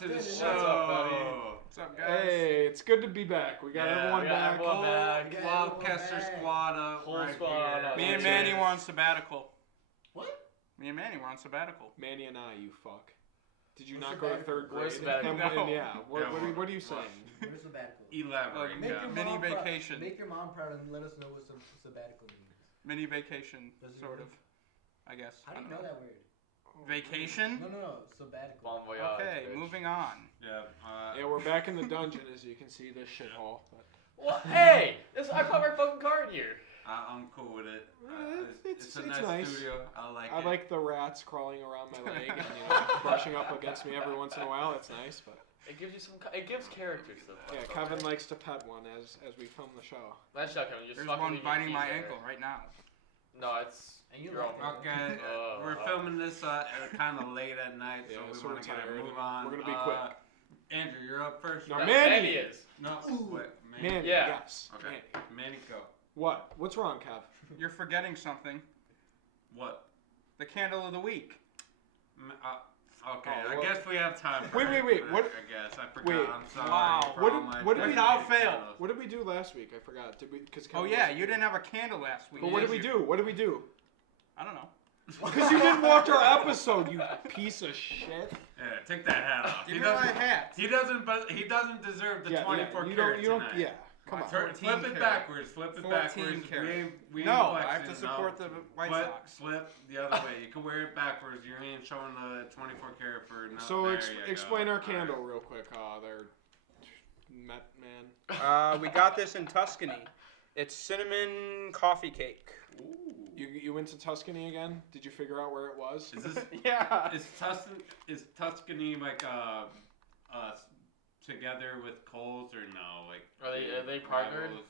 back to the show. What's up, buddy? What's up, guys? Hey, it's good to be back. We got everyone back. Wildcaster squad Whole squad up. Me and Manny were on sabbatical. What? Me and Manny were on sabbatical. Manny and I, you fuck. Did you What's not go to sabbatical? third grade? Where's sabbatical? No. Yeah. What are you saying? Where's sabbatical? Elaborate. Make your mini vacation. Make your mom proud and let us know what sabbatical means. Mini vacation, Does it sort work? of. I guess. How do you know that word? Vacation? No, sabbatical. Bon voyage, Okay, bitch. moving on. Yeah. Yeah, we're back in the dungeon, as you can see, this shithole. What? Hey! I put my fucking card here. I'm cool with it. It's a it's nice, nice. studio. I like I it. like the rats crawling around my leg and brushing up against me every once in a while. It's nice, but It gives you some. It gives character to the yeah, place. Kevin likes to pet one as we film the show. Nice shot, Kevin. You're There's fucking one with your biting my teeth there. ankle right now. No, it's. And you your like own. it. Okay, we're filming this kind of late at night, so Yeah, we so want to we're get a tired. move on. We're gonna be quick. Andrew, you're up first. No, right? Manny is. No, wait, Manny, Yeah. yes. Okay, Manny. Manny, go. What? What's wrong, Kev? You're forgetting something. What? The candle of the week. Okay, Oh, well- I guess we have time. For Wait, it, what- I guess I forgot. wait, I'm sorry. wow. for What all did- my what did we- Without dedicated fail. channels. What did we do last week? I forgot. Did we? Because Oh yeah, you didn't have a candle last week. But what did we you? do? What did we do? I don't know. Because you didn't watch our episode, you piece of shit. Yeah, take that hat off. Give me my hat. He doesn't deserve the 24 you karat don't, tonight. yeah. Come on. 14 Flip it karat. backwards. Flip it 14 backwards. karat. We ain't No, I flexing, have to support no. the White Flip, Sox. flip the other way. You can wear it backwards. You ain't showing the 24 karat for no. So there explain you go. our candle All right. real quick, there, Met Man. We got this in Tuscany. It's cinnamon coffee cake. Ooh. You went to Tuscany again? Did you figure out where it was? Is this Yeah. is Tuscany like together with Coles or no? Like Are they partnered? rivals?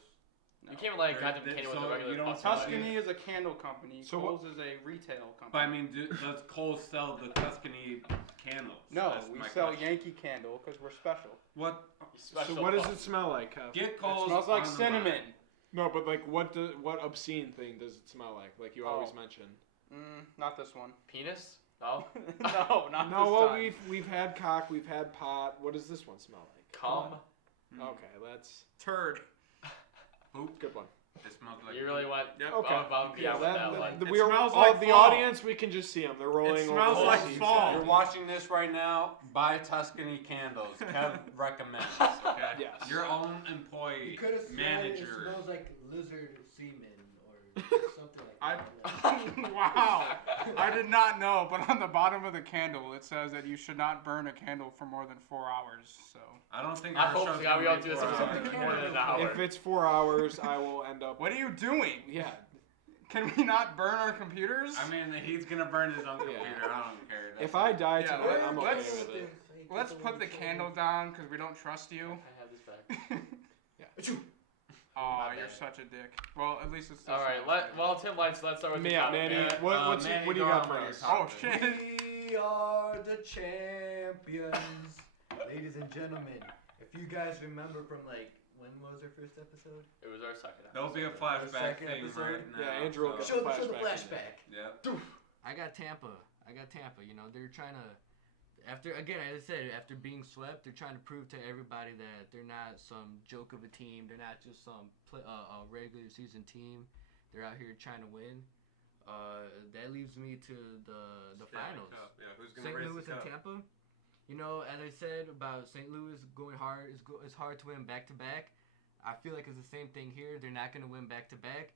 You can't like They're- goddamn they- candle so with the regular you don't fucking Tuscany is a candle company. So Kohl's is a retail company. But I mean, does Coles sell the Tuscany candles? No, That's we my sell question. Yankee Candle because we're special. What? special. So what does fuck. it smell like, Kev? Get It Coles. smells like on the cinnamon. line. No, but like what obscene thing does it smell like? Like you always mention. Not this one. Penis? No. No, not No, this well time. we've had cock, we've had pot. What does this one smell like? Cum? Okay, that's Turd. Poop. good one. It smells like. You really poop. went Yep. Okay. above and beyond with that one. It We are smells all like the fall. audience. We can just see them. They're rolling. It smells over like the seats. fall. You're watching this right now. Buy Tuscany candles. Kev recommends. Okay. Yes. Your own You employee, could have sworn it manager. smells like lizard semen or something like I that. wow. I did not know, but on the bottom of the candle it says that you should not burn a candle for more than 4 hours. So I don't think. I our hope show's so, gonna we all be do this 4 for hours. something more than an hour. If it's 4 hours, I will end up. what are you doing? Yeah. Can we not burn our computers? I mean, he's gonna burn his own Yeah. computer. I don't care. If I die Yeah, tonight, I'm okay let's- with it. Let's put the candle down because we don't trust you. I have this back. Oh, My you're bad. such a dick. Well, at least it's still All right. smells good. Well, Tim lights. Let's start with the Yeah, topic. Manny. Yeah, What Manny, do you go got on for with us? your Oh topic. shit. We are the champions, ladies and gentlemen. If you guys remember from like when was our first episode? It was our second. There'll be a Our flashback second thing episode? right now. Yeah, Andrew will get Show the flashback. flashback. Yeah. I got Tampa. You know, they're trying to, after again, as I said, after being swept, they're trying to prove to everybody that they're not some joke of a team. They're not just some a regular season team. They're out here trying to win. That leaves me to the finals. Yeah, who's gonna St. raise Louis the and cup? Tampa. You know, as I said about St. Louis going hard, it's hard to win back to back. I feel like it's the same thing here. They're not going to win back to back.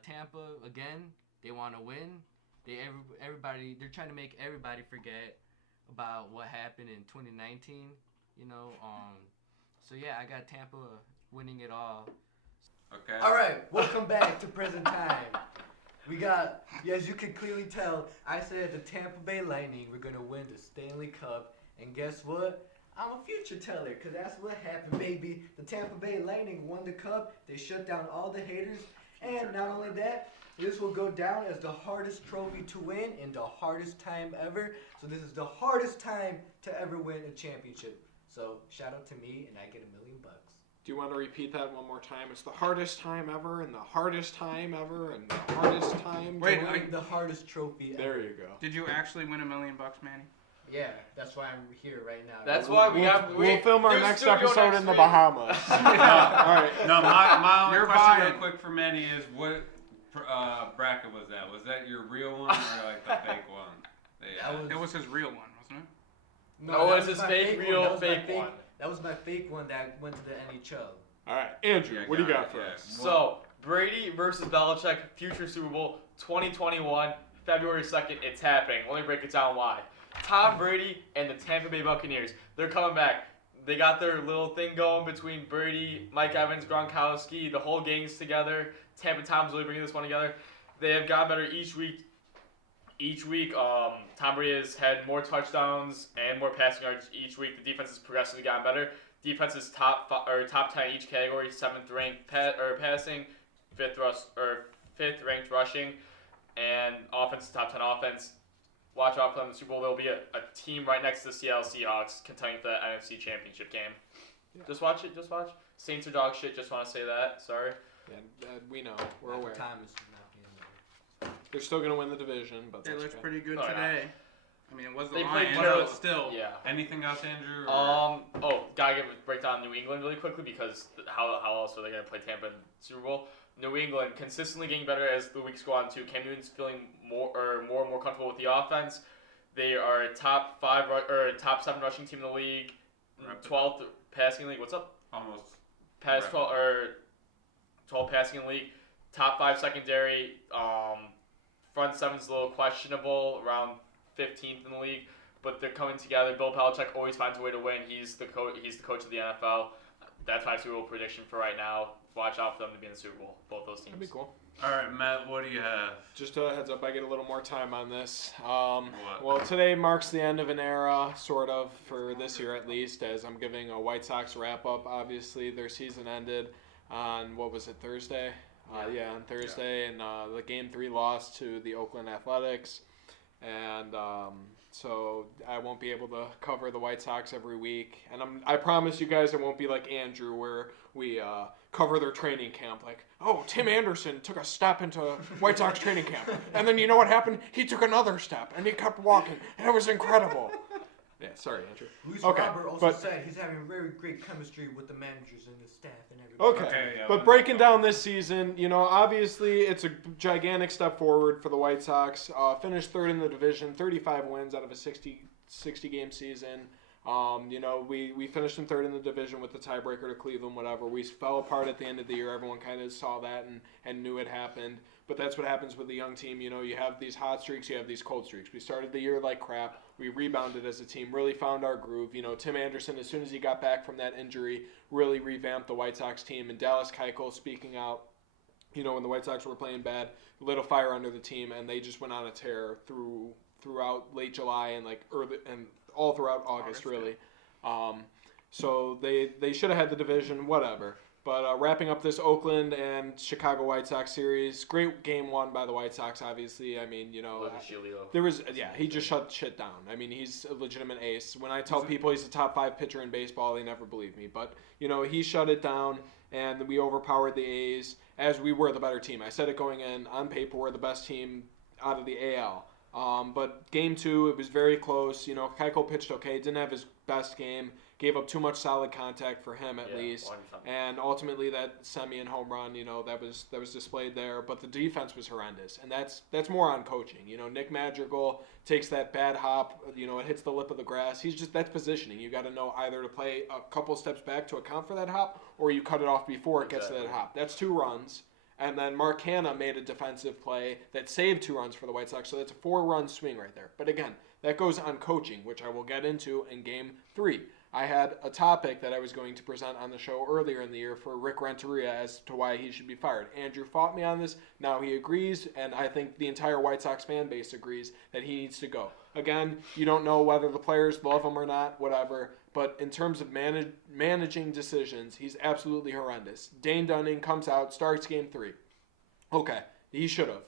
Tampa again, they want to win. Everybody, they're trying to make everybody forget about what happened in 2019. You know, so yeah, I got Tampa winning it all. Okay. All right, welcome back to present time. We got, as you can clearly tell, I said the Tampa Bay Lightning were gonna win the Stanley Cup, and guess what? I'm a future teller, cause that's what happened, baby. The Tampa Bay Lightning won the cup. They shut down all the haters, and not only that, this will go down as the hardest trophy to win in the hardest time ever. So this is the hardest time to ever win a championship. So shout out to me, and I get $1 million. Do you want to repeat that one more time? It's the hardest time ever, and the hardest time ever, and the hardest time. Wait, to win. The hardest trophy ever. There you go. Did you actually win $1 million, Manny? Yeah, that's why I'm here right now. That's why We'll film our do next studio episode next in the week. Bahamas. All right. No, my only You're question real buying. quick for Manny is what bracket was that? Was that your real one or like the fake one? It was his real one, wasn't it? No, that it's was his my fake, one. real, That was my fake one. That was my fake one that went to the NHL. All right, Andrew, Yeah, what do you got it, for yeah. us? So, Brady versus Bellicheck, future Super Bowl 2021, February 2nd. It's happening. Let me break it down why. Tom Brady and the Tampa Bay Buccaneers. They're coming back. They got their little thing going between Brady, Mike Evans, Gronkowski, the whole gang's together. Tampa Tom's really bringing this one together. They have gotten better each week. Tom Brady has had more touchdowns and more passing yards each week. The defense has progressively gotten better. Defense is top 10 in each category. 7th ranked passing, 5th ranked rushing, and offense top 10 offense. Watch out for them in the Super Bowl. There'll be a team right next to the Seattle Seahawks contending for the NFC Championship game. Yeah. Just watch it. Just watch. Saints are dog shit. Just want to say that. Sorry. Yeah, we know. We're aware. Thomas is not being there. They're still going to win the division, but They that's looked okay. pretty good Oh, yeah. today. I mean, it was the They played Lions, Carol- but still. Yeah. Anything else, Andrew? Or? Gotta give a breakdown of New England really quickly because how else are they gonna play Tampa in the Super Bowl? New England consistently getting better as the weeks go on too. Cam Newton's feeling more and more comfortable with the offense. They are a top 7 rushing team in the league, 12th passing league. What's up? Almost. Past 12 passing in the league, top 5 secondary. Front 7's a little questionable, around 15th in the league, but they're coming together. Bill Belichick always finds a way to win. He's the coach of the NFL. That's my Super Bowl prediction for right now. Watch out for them to be in the Super Bowl. Both those teams. That'd be cool. All right, Matt. What do you have? Just a heads up, I get a little more time on this. What? Well, today marks the end of an era, sort of, for this year at least, as I'm giving a White Sox wrap-up. Obviously, their season ended on, Thursday? On Thursday, and the Game 3 loss to the Oakland Athletics. And so I won't be able to cover the White Sox every week. And I promise you guys it won't be like Andrew, where we cover their training camp. Like, oh, Tim Anderson took a step into White Sox training camp. And then you know what happened? He took another step, and he kept walking. And it was incredible. Yeah, sorry, Andrew. Luis Okay, Robert also but- said he's having very great chemistry with the managers and the staff and everybody. Okay, Okay, yeah, but breaking down this season, obviously it's a gigantic step forward for the White Sox. Finished 3rd in the division, 35 wins out of a 60-game season. We finished in 3rd in the division with the tiebreaker to Cleveland, whatever. We fell apart at the end of the year. Everyone kind of saw that and knew it happened. But that's what happens with a young team. You have these hot streaks, you have these cold streaks. We started the year like crap. We rebounded as a team, really found our groove. Tim Anderson, as soon as he got back from that injury, really revamped the White Sox team. And Dallas Keuchel, speaking out, when the White Sox were playing bad, lit a fire under the team, and they just went on a tear throughout late July and early and all throughout August really. So they should have had the division, whatever. But wrapping up this Oakland and Chicago White Sox series, great game won by the White Sox, obviously. I mean, there was, he just shut shit down. I mean, he's a legitimate ace. When I tell people he's a top 5 pitcher in baseball, they never believe me. But, he shut it down, and we overpowered the A's as we were the better team. I said it going in. On paper, we're the best team out of the AL. But game 2, it was very close. Keuchel pitched okay, didn't have his best game. Gave up too much solid contact for him at least, and ultimately that semi and home run, that was displayed there. But the defense was horrendous, and that's more on coaching. Nick Madrigal takes that bad hop, it hits the lip of the grass. That's positioning. You got to know either to play a couple steps back to account for that hop, or you cut it off before it gets to that hop. That's 2 runs. And then Mark Hanna made a defensive play that saved 2 runs for the White Sox, so that's a 4-run swing right there. But again, that goes on coaching, which I will get into in Game 3. I had a topic that I was going to present on the show earlier in the year for Rick Renteria as to why he should be fired. Andrew fought me on this. Now he agrees, and I think the entire White Sox fan base agrees that he needs to go. Again, you don't know whether the players love him or not, whatever, but in terms of managing decisions, he's absolutely horrendous. Dane Dunning comes out, starts Game 3. Okay. He should have.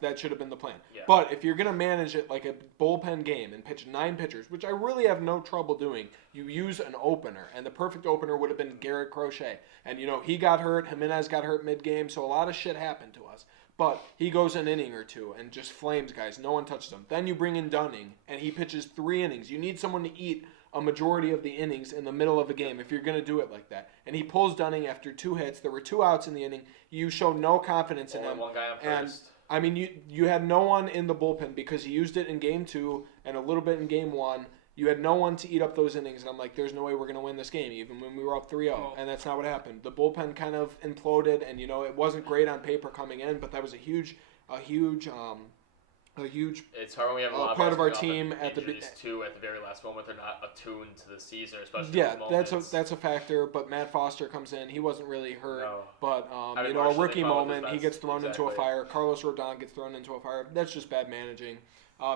That should have been the plan. Yeah. But if you're going to manage it like a bullpen game and pitch 9 pitchers, which I really have no trouble doing, you use an opener. And the perfect opener would have been Garrett Crochet. And, he got hurt. Jimenez got hurt mid-game, so a lot of shit happened to us. But he goes an inning or two and just flames guys. No one touches him. Then you bring in Dunning, and he pitches 3 innings. You need someone to eat a majority of the innings in the middle of a game if you're going to do it like that. And he pulls Dunning after 2 hits. There were 2 outs in the inning. You show no confidence in Only him. one guy on And first. I mean, you had no one in the bullpen because he used it in game 2 and a little bit in game 1. You had no one to eat up those innings, and I'm like, there's no way we're going to win this game, even when we were up 3-0, and that's not what happened. The bullpen kind of imploded, and, it wasn't great on paper coming in, but that was a huge It's hard when we have a lot part of of our guys team coming off at the injuries too. At the very last moment, they're not attuned to the season, especially yeah, in those moments. that's a factor. But Matt Foster comes in. He wasn't really hurt, No. but I mean, a Marshall rookie came out with his moment, he best. gets thrown into a Exactly. fire. Carlos Rodon gets thrown into a fire. That's just bad managing.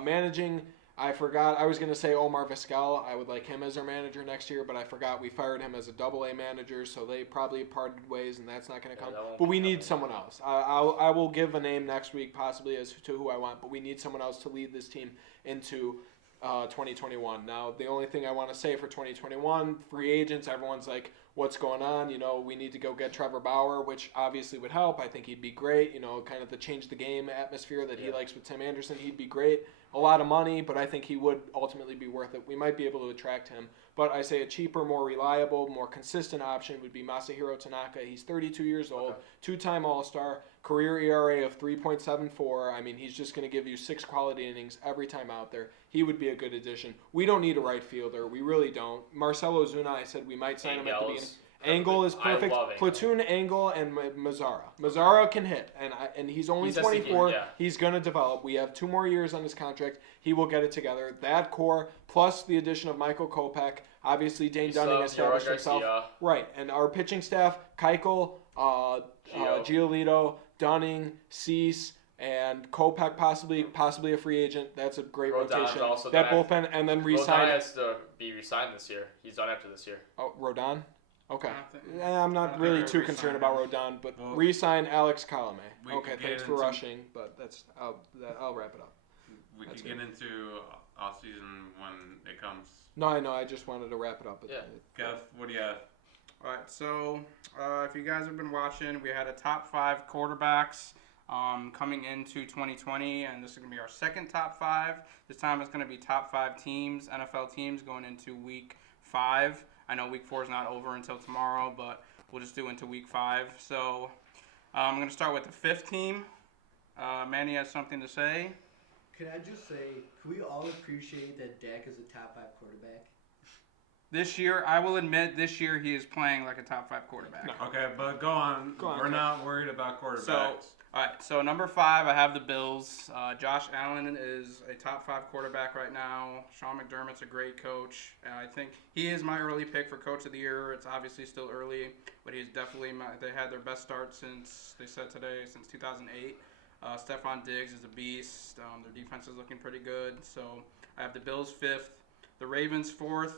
Managing, I forgot. I was gonna say Omar Vizquel. I would like him as our manager next year, but I forgot we fired him as a Double-A manager, so they probably parted ways, and that's not gonna come. that won't But be we need coming. someone else. I will give a name next week, possibly as to who I want, but we need someone else to lead this team into 2021. Now, the only thing I want to say for 2021, free agents, everyone's like, what's going on? We need to go get Trevor Bauer, which obviously would help. I think he'd be great. Kind of the change the game atmosphere that he likes with Tim Anderson. He'd be great. A lot of money, but I think he would ultimately be worth it. We might be able to attract him. But I say a cheaper, more reliable, more consistent option would be Masahiro Tanaka. He's 32 years old, 2-time All-Star, career ERA of 3.74. I mean, he's just going to give you 6 quality innings every time out there. He would be a good addition. We don't need a right fielder. We really don't. Marcelo Zuna, I said we might sign him at the beginning. Angle is perfect. I love Angle. Platoon, Angle, and Mazzara. Mazzara can hit, and he's only He's a 24. sneaky, yeah. He's going to develop. We have 2 more years on his contract. He will get it together. That core, plus the addition of Michael Kopech. Obviously, Dane Dunning established himself. Right, and our pitching staff, Keuchel, Giolito, Dunning, Cease, and Kopech possibly a free agent. That's a great Rodon's rotation. also That done bullpen, and then Rodon re-sign. has to be re-signed this year. He's done after this year. Oh, Rodon? Okay. I I'm not think really they're too re-signing concerned him. about Rodon, but Well, re-sign Alex Colome. we Okay, could get thanks for into- rushing, but I'll wrap it up. We That's could get into off season when it comes. No, I know. I just wanted to wrap it up. Yeah. Gav, what do you have? All right, so if you guys have been watching, we had a top 5 quarterbacks coming into 2020, and this is going to be our second top 5. This time it's going to be top 5 teams, NFL teams, going into week 5. I know week 4 is not over until tomorrow, but we'll just do into week 5. So I'm going to start with the 5th team. Manny has something to say. Can I just say, can we all appreciate that Dak is a top 5 quarterback? This year, I will admit, this year he is playing like a top 5 quarterback. No. Okay, but go on. Go on, We're Gav. not worried about quarterbacks. So, all right, so number 5, I have the Bills. Josh Allen is a top 5 quarterback right now. Sean McDermott's a great coach. I think he is my early pick for Coach of the Year. It's obviously still early, but he's definitely they had their best start since 2008. Stephon Diggs is a beast. Their defense is looking pretty good. So I have the Bills 5th. The Ravens 4th.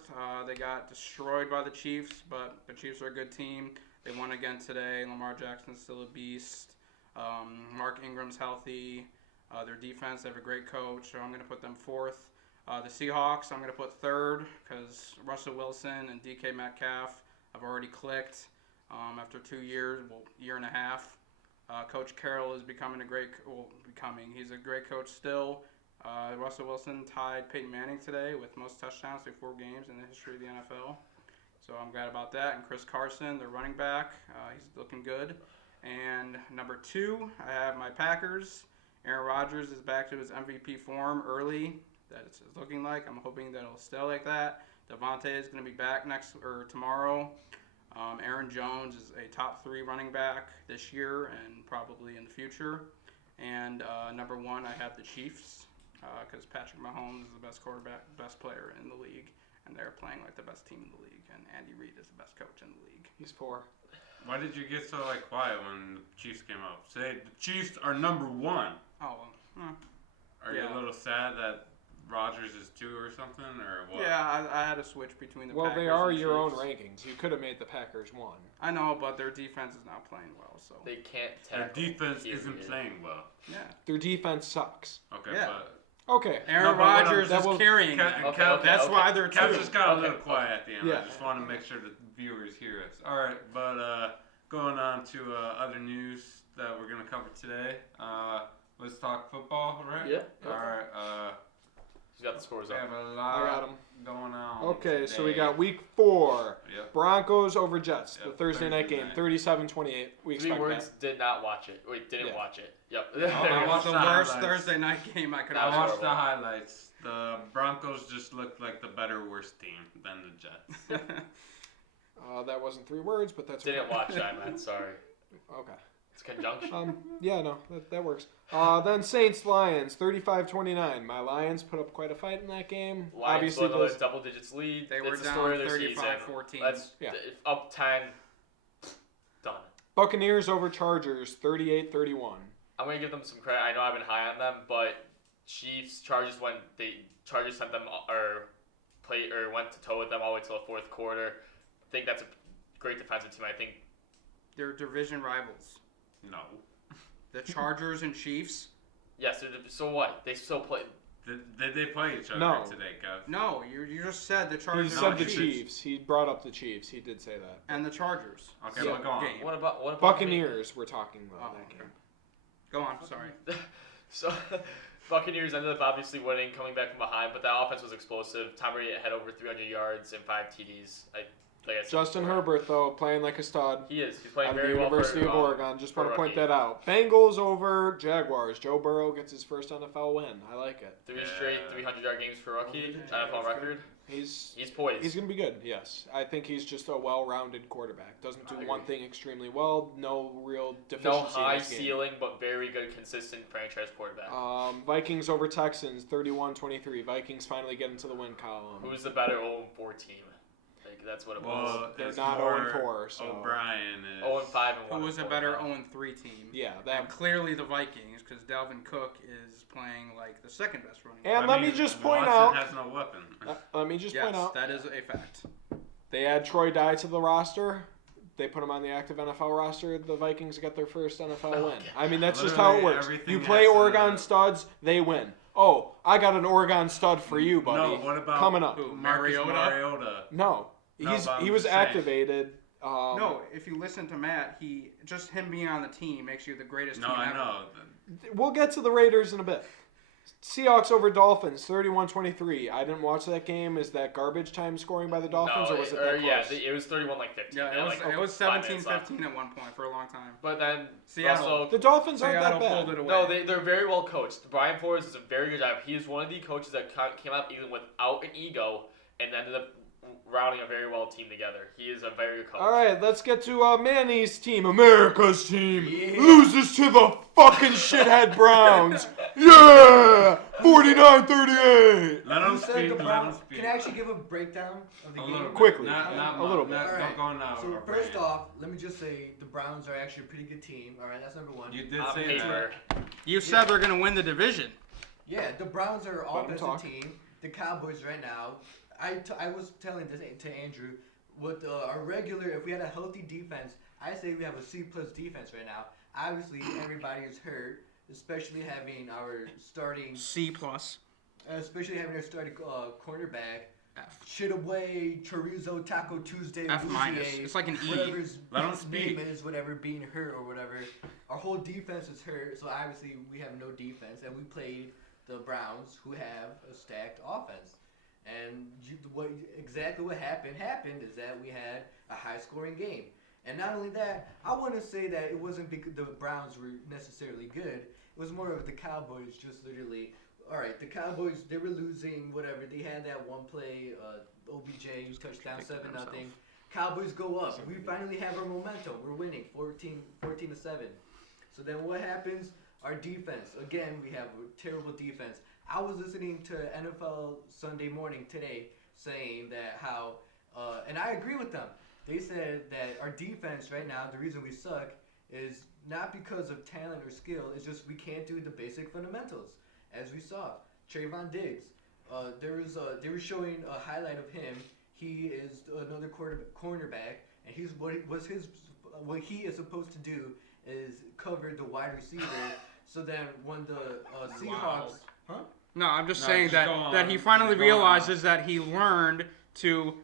They got destroyed by the Chiefs, but the Chiefs are a good team. They won again today. Lamar Jackson's still a beast. Mark Ingram's healthy. Their defense, they have a great coach, so I'm going to put them 4th. The Seahawks, I'm going to put 3rd because Russell Wilson and DK Metcalf have already clicked after 2 years, year and a half. Coach Carroll is he's a great coach still. Russell Wilson tied Peyton Manning today with most touchdowns through 4 games in the history of the NFL. So I'm glad about that. And Chris Carson, their running back, he's looking good. And number 2, I have my Packers. Aaron Rodgers is back to his MVP form early. That it's looking like. I'm hoping that it'll stay like that. Devontae is going to be back tomorrow. Aaron Jones is a top 3 running back this year and probably in the future. And number 1, I have the Chiefs because Patrick Mahomes is the best quarterback, best player in the league, and they're playing like the best team in the league. And Andy Reid is the best coach in the league. He's 4. Why did you get so quiet when the Chiefs came up? Say the Chiefs are number 1. Oh, Are you a little sad that Rodgers is 2 or something, or what? yeah, I had to switch between the Well, Packers they are and your own Chiefs. rankings. You could have made the Packers 1. I know, but their defense is not playing well, so. They can't Their tackle. defense period. isn't playing well. Yeah. Their defense sucks. Okay, Yeah. but Okay. Aaron but what Rodgers that is will- carrying Kev- them. Kev- That's why they're Kev 2. just got a Okay, little quiet at the end. Yeah. I just want to make sure the viewers hear us. All right, but going on to other news. that we're gonna cover today. Let's talk football, right? Yeah. All right. Who's got the scores We up? have a I lot got 'em. going on. Okay, so we today. got week 4. Yep. Broncos over Jets, the Yep, Thursday night Thursday game, night. 37-28. We 3 expect words. that. Did not watch it. Wait, didn't Yeah. watch it. Yep. I That watched was the the worst highlights. Thursday night game I could That I was have watched the horrible. highlights. The Broncos just looked like the better, worse team than the Jets. That wasn't 3 words, but that's Didn't okay. watch that, man. Sorry. Okay. It's conjunction. Yeah, no, that works. Then Saints-Lions, 35-29. My Lions put up quite a fight in that game. Lions Obviously, blew another those, double digits lead. They were It's the story down of their season. 35-14. That's Yeah. up 10. Done. Buccaneers over Chargers, 38-31. I'm gonna give them some credit. I know I've been high on them, but Chargers sent them went to toe with them all the way till the fourth quarter. I think that's a great defensive team. I think They're division rivals. No. The Chargers and Chiefs. yes. So what? They still play. Did they play each other No. today, Kev? No, you just said the He Chargers said and the Chiefs. Chiefs. He brought up the Chiefs. He did say that. And the Chargers. Okay, Yeah. but go on. Game. What about Buccaneers, we're talking about Oh, that okay. game. Go on, sorry. So, Buccaneers ended up obviously winning, coming back from behind, but that offense was explosive. Tom Brady had over 300 yards and 5 TDs. Like I said Justin before. Herbert, though, playing like a stud. He is. He's playing Out of the very well University for of Oregon. Just for want to point rookie. that out. Bengals over Jaguars. Joe Burrow gets his first NFL win. I like it. 3 straight 300-yard games for rookie, NFL record. He's poised. He's going to be good, yes. I think he's just a well-rounded quarterback. Doesn't do I one agree. thing extremely well. No real deficiency No high in his game. ceiling, but very good, consistent franchise quarterback. Vikings over Texans, 31-23. Vikings finally get into the win column. Who's the better 0-4 team? Like that's what it was. Well, They're it's not more 0-4, so... O'Brien is 0-5 and 1. Who was a better 0-3 team? Yeah, And that... clearly the Vikings, because Dalvin Cook is playing like the second best running back. And let me just point Watson out... has no weapon. Let me just Yes, point out... that is a fact. They add Troy Dye to the roster. They put him on the active NFL roster. The Vikings get their first NFL win. I mean, that's just how it Literally works. everything You play has to- Oregon studs, they win. Oh, I got an Oregon stud for you, buddy. No, what about Coming up. Who, Marcus Mariota? Mariota? No, No, but I'm he was just saying. activated. No, if you listen to Matt, just him being on the team makes you the greatest No, team I ever. know. We'll get to the Raiders in a bit. Seahawks over Dolphins, 31-23. I didn't watch that game. Is that garbage time scoring by the Dolphins, or was it that yeah, close? it was 31-15. Yeah, it was 5 minutes left. 17-15 at one point for a long time. But then Seattle. Russell, The Dolphins aren't Seattle that pulled bad. it away. no, they're very well coached. Brian Flores does a very good job. He is one of the coaches that came out even without an ego and ended up rounding a very well team together. He is a very good coach. All right, let's get to Manny's team, America's team. Yeah. Loses to the fucking shithead Browns. Yeah, 49-38. Let him You said speak. the Let him Browns. speak. Can I actually give a breakdown of the A game? little bit. Quickly. Not A little bit. Not, All right. Don't go now. So first off, let me just say the Browns are actually a pretty good team. All right, that's number one. You did On say paper. that. You said they're going to win the division. Yeah, the Browns are Let 'em offensive talk. team. The Cowboys right now. I was telling this to Andrew. With our regular, if we had a healthy defense, I say we have a C+ defense right now. Obviously, everybody is hurt, especially having our starting, C+. cornerback. F. Shit away, chorizo, taco Tuesday, F minus. Boucher, It's like an E. whatever's Let 'em his speak. name is, whatever, being hurt or whatever. Our whole defense is hurt, so obviously we have no defense, and we played the Browns, who have a stacked offense. And what happened is that we had a high-scoring game. And not only that, I want to say that it wasn't because the Browns were necessarily good. It was more of the Cowboys just literally. All right, the Cowboys, they were losing, whatever. They had that one play, OBJ, who's touchdown, 7-0. Cowboys go up. We finally have our momentum. We're winning 14-7. So then what happens? Our defense. Again, we have a terrible defense. I was listening to NFL Sunday Morning today saying that how, and I agree with them. They said that our defense right now, the reason we suck is not because of talent or skill. It's just we can't do the basic fundamentals. As we saw, Trayvon Diggs. They were showing a highlight of him. He is another cornerback, and what he is supposed to do is cover the wide receiver. So then when the Seahawks, No, I'm just No, saying just that, go on. that he finally Just go on. realizes that he learned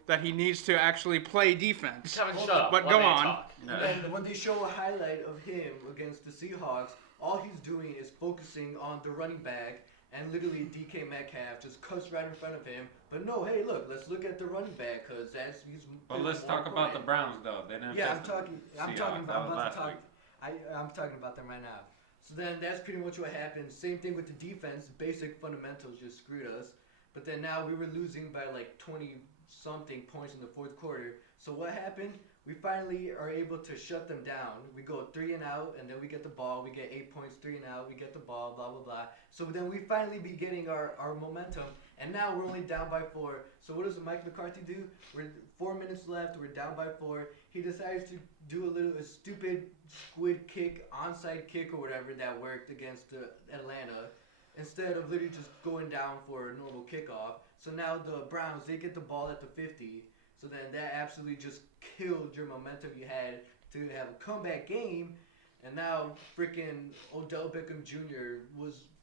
that he needs to actually play defense. Kevin, shut up. But Let go me on. talk. And then when they show a highlight of him against the Seahawks, all he's doing is focusing on the running back, and literally DK Metcalf just cuts right in front of him. But no, hey, look, let's look at the running back because he's. Well, let's talk about the Browns though. They didn't. Yeah, face I'm the talking Seahawks. That was about last to talk. week. I'm talking about them right now. So then that's pretty much what happened. Same thing with the defense. Basic fundamentals just screwed us. But then now we were losing by like 20-something points in the fourth quarter. So what happened? We finally are able to shut them down. We go 3 and out, and then we get the ball. We get 8 points, 3 and out. We get the ball, blah, blah, blah. So then we finally be getting our momentum. And now we're only down by 4. So what does Mike McCarthy do? We're 4 minutes left. We're down by 4. He decides to do a stupid squid kick, onside kick or whatever that worked against Atlanta, instead of literally just going down for a normal kickoff. So now the Browns, they get the ball at the 50. So then that absolutely just killed your momentum you had to have a comeback game. And now freaking Odell Beckham Jr.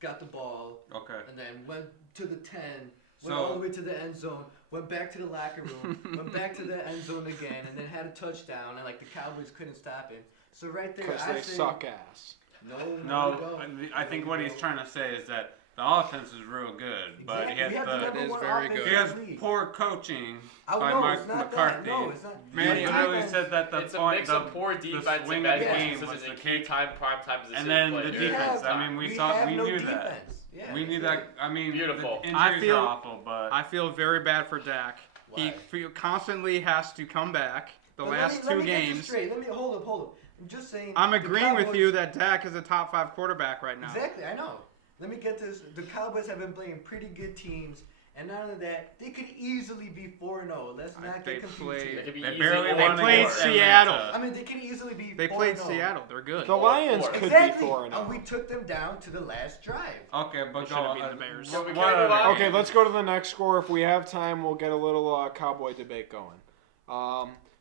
got the ball. Okay. And then went to the 10, went So- all the way to the end zone, went back to the locker room, went back to the end zone again, and then had a touchdown. And like the Cowboys couldn't stop him. So right there, Because I they say, suck ass. No, No, I think what he's trying to say is that the offense is real good, but Exactly. he has We have the the number is one very offense good. he in has the league. poor coaching Oh, by no, Mike it's not McCarthy. That. No, it's not. He Like, literally defense- said that the It's a point, mix of poor defense swing and bad of the coaching game was decisions the in key kick, time, prime time positions. and then the played. defense. have- I mean, we have no knew that. defense. Yeah, We knew that's that. I mean, Beautiful. the injuries I feel- are awful, but I feel very bad for Dak. Why? He constantly has to come back. The But last let me two get this games. straight. Let me hold up. I'm just saying. I'm the agreeing with Cowboys- you that Dak is a top 5 quarterback right now. Exactly, I know. Let me get this. The Cowboys have been playing pretty good teams, and not only that, they could easily be 4-0. Let's not They get confused played- They here. could be They easy barely or won They played against Seattle. Atlanta. I mean, they can easily be. They played 4-0. Seattle. They're good. The Lions four. could Exactly. be 4-0. And we took them down to the last drive. Okay, but They go should've on. beat the Bears. So we what can't move other on? Okay, games? let's go to the next score. If we have time, we'll get a little Cowboy debate going.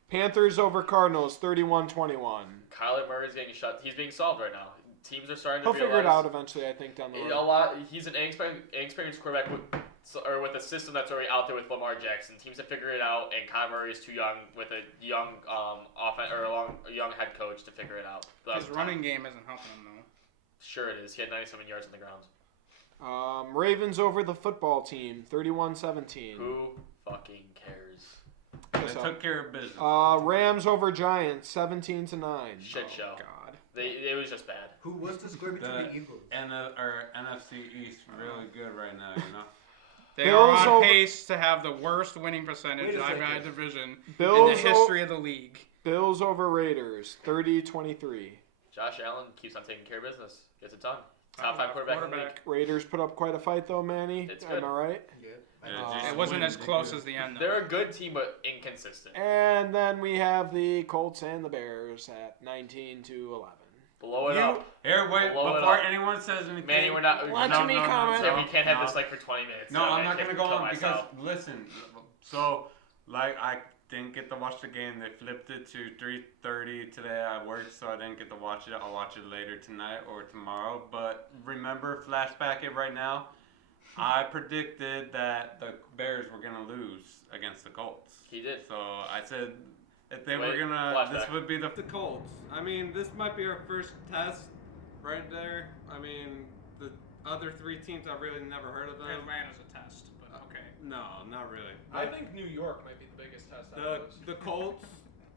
Panthers over Cardinals, 31-21. Kyler Murray's getting shut. He's being solved right now. Teams are starting to He'll realize. figure it out eventually, I think, down the road. He's an inexperienced quarterback with a system that's already out there with Lamar Jackson. Teams have figured it out, and Kyler Murray is too young with a young a young head coach to figure it out. His running game isn't helping him though. Sure it is. He had 97 yards on the ground. Ravens over the football team, 31-17. Who fucking cares? They Guess so. took care of business. Rams over Giants, 17-9. Shit show. God. It was just bad. What's the score between the Eagles? NFC East really good right now, you know. They Bills are on over- pace to have the worst winning percentage Wait a I've second. had division in Bills, the history of the league. Bills over Raiders, 30-23. Josh Allen keeps on taking care of business. Gets it done. Top 5 quarterback in the league. Raiders put up quite a fight, though, Manny. It's Am good. I right? Yeah, It wasn't as close as the end though. They're a good team, but inconsistent. And then we have the Colts and the Bears at 19-11. Blow it up. Here, wait, Blow it before up. anyone says anything. Manny, we're not. Let me comment. Yeah, we can't have no. this like for 20 minutes. No, I'm not going gonna go on because listen. So, like, I didn't get to watch the game. They flipped it to 3:30 today. I worked, so I didn't get to watch it. I'll watch it later tonight or tomorrow. But remember, flashback it right now. I predicted that the Bears were gonna lose against the Colts. He did. So I said if they Wait, were gonna, flashback. this would be the Colts. I mean, this might be our first test right there. I mean, the other 3 teams I've really never heard of them. Atlanta's a test, but okay. No, not really. I think New York might be the biggest test. out of those. The Colts,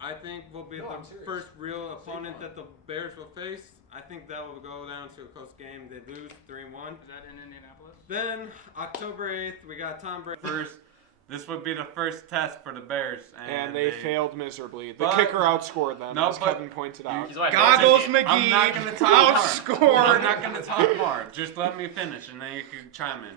I think, will be No, I'm the serious. first real opponent Saquon. that the Bears will face. I think that will go down to a close game. They lose 3-1. Is that in Indianapolis? Then October 8th, we got Tom Brady first. This would be the first test for the Bears, And they failed miserably. The But- kicker outscored them, No, as but- Kevin pointed out. He's my Goggles fantasy team. McGee I'm not gonna talk outscored. I'm not gonna talk more. Just let me finish, and then you can chime in.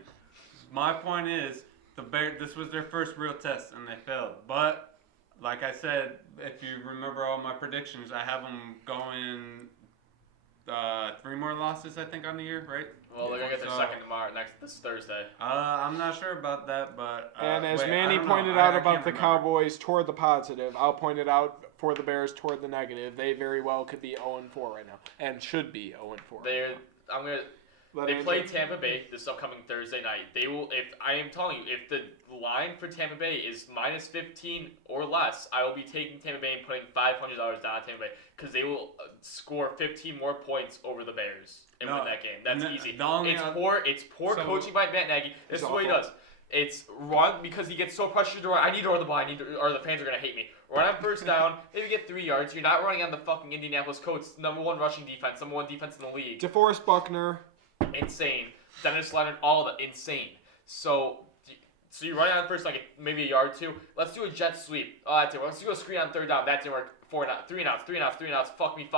My point is, the Bears. This was their first real test, and they failed. But like I said, if you remember all my predictions, I have them going 3 more losses, I think, on the year, right? Well, they're gonna get their So- second tomorrow, this Thursday. I'm not sure about that, but And as wait, I Manny don't know. pointed I out about can't the remember. Cowboys toward the positive, I'll point it out for the Bears toward the negative. They very well could be 0-4 right now, and should be 0-4. I'm gonna. They play Tampa Bay this upcoming Thursday night. They will. I am telling you, if the line for Tampa Bay is -15 or less, I will be taking Tampa Bay and putting $500 down on Tampa Bay because they will score 15 more points over the Bears and win that game. That's easy. It's poor coaching by Matt Nagy. This is what he does. It's run because he gets so pressured to run. I need to run the ball. Or the fans are gonna hate me. Run on first down, maybe get 3 yards. You're not running on the fucking Indianapolis Colts, #1 rushing defense, #1 defense in the league. DeForest Buckner. Insane. Dennis Leonard, all of it, insane. So you run on first, like maybe a yard or two. Let's do a jet sweep. Oh, that didn't work. Let's do a screen on third down. That didn't work. 3 and outs. Fuck me.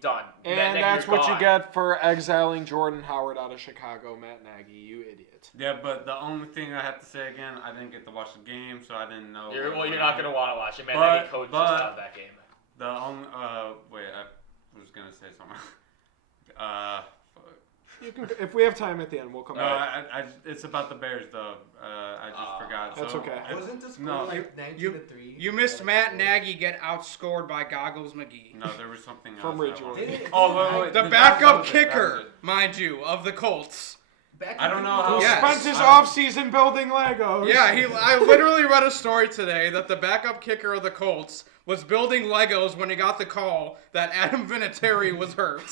Done. And that's what you get for exiling Jordan Howard out of Chicago, Matt Nagy. You idiot. Yeah, but the only thing I have to say again, I didn't get to watch the game, so I didn't know. You're not gonna want to watch it, man. Nagy coached us out of that game. The only wait, I was gonna say something. You can, if we have time at the end, we'll come back. It's about the Bears, though. I just forgot. That's okay. Wasn't the score like 19-3? You missed Matt Nagy get outscored by Goggles McGee. No, there was something else. From Ridgewood. Oh, wait. The backup kicker, mind you, of the Colts. I don't know how. He Yes. spent his offseason building Legos. Yeah, I literally read a story today that the backup kicker of the Colts was building Legos when he got the call that Adam Vinatieri was hurt.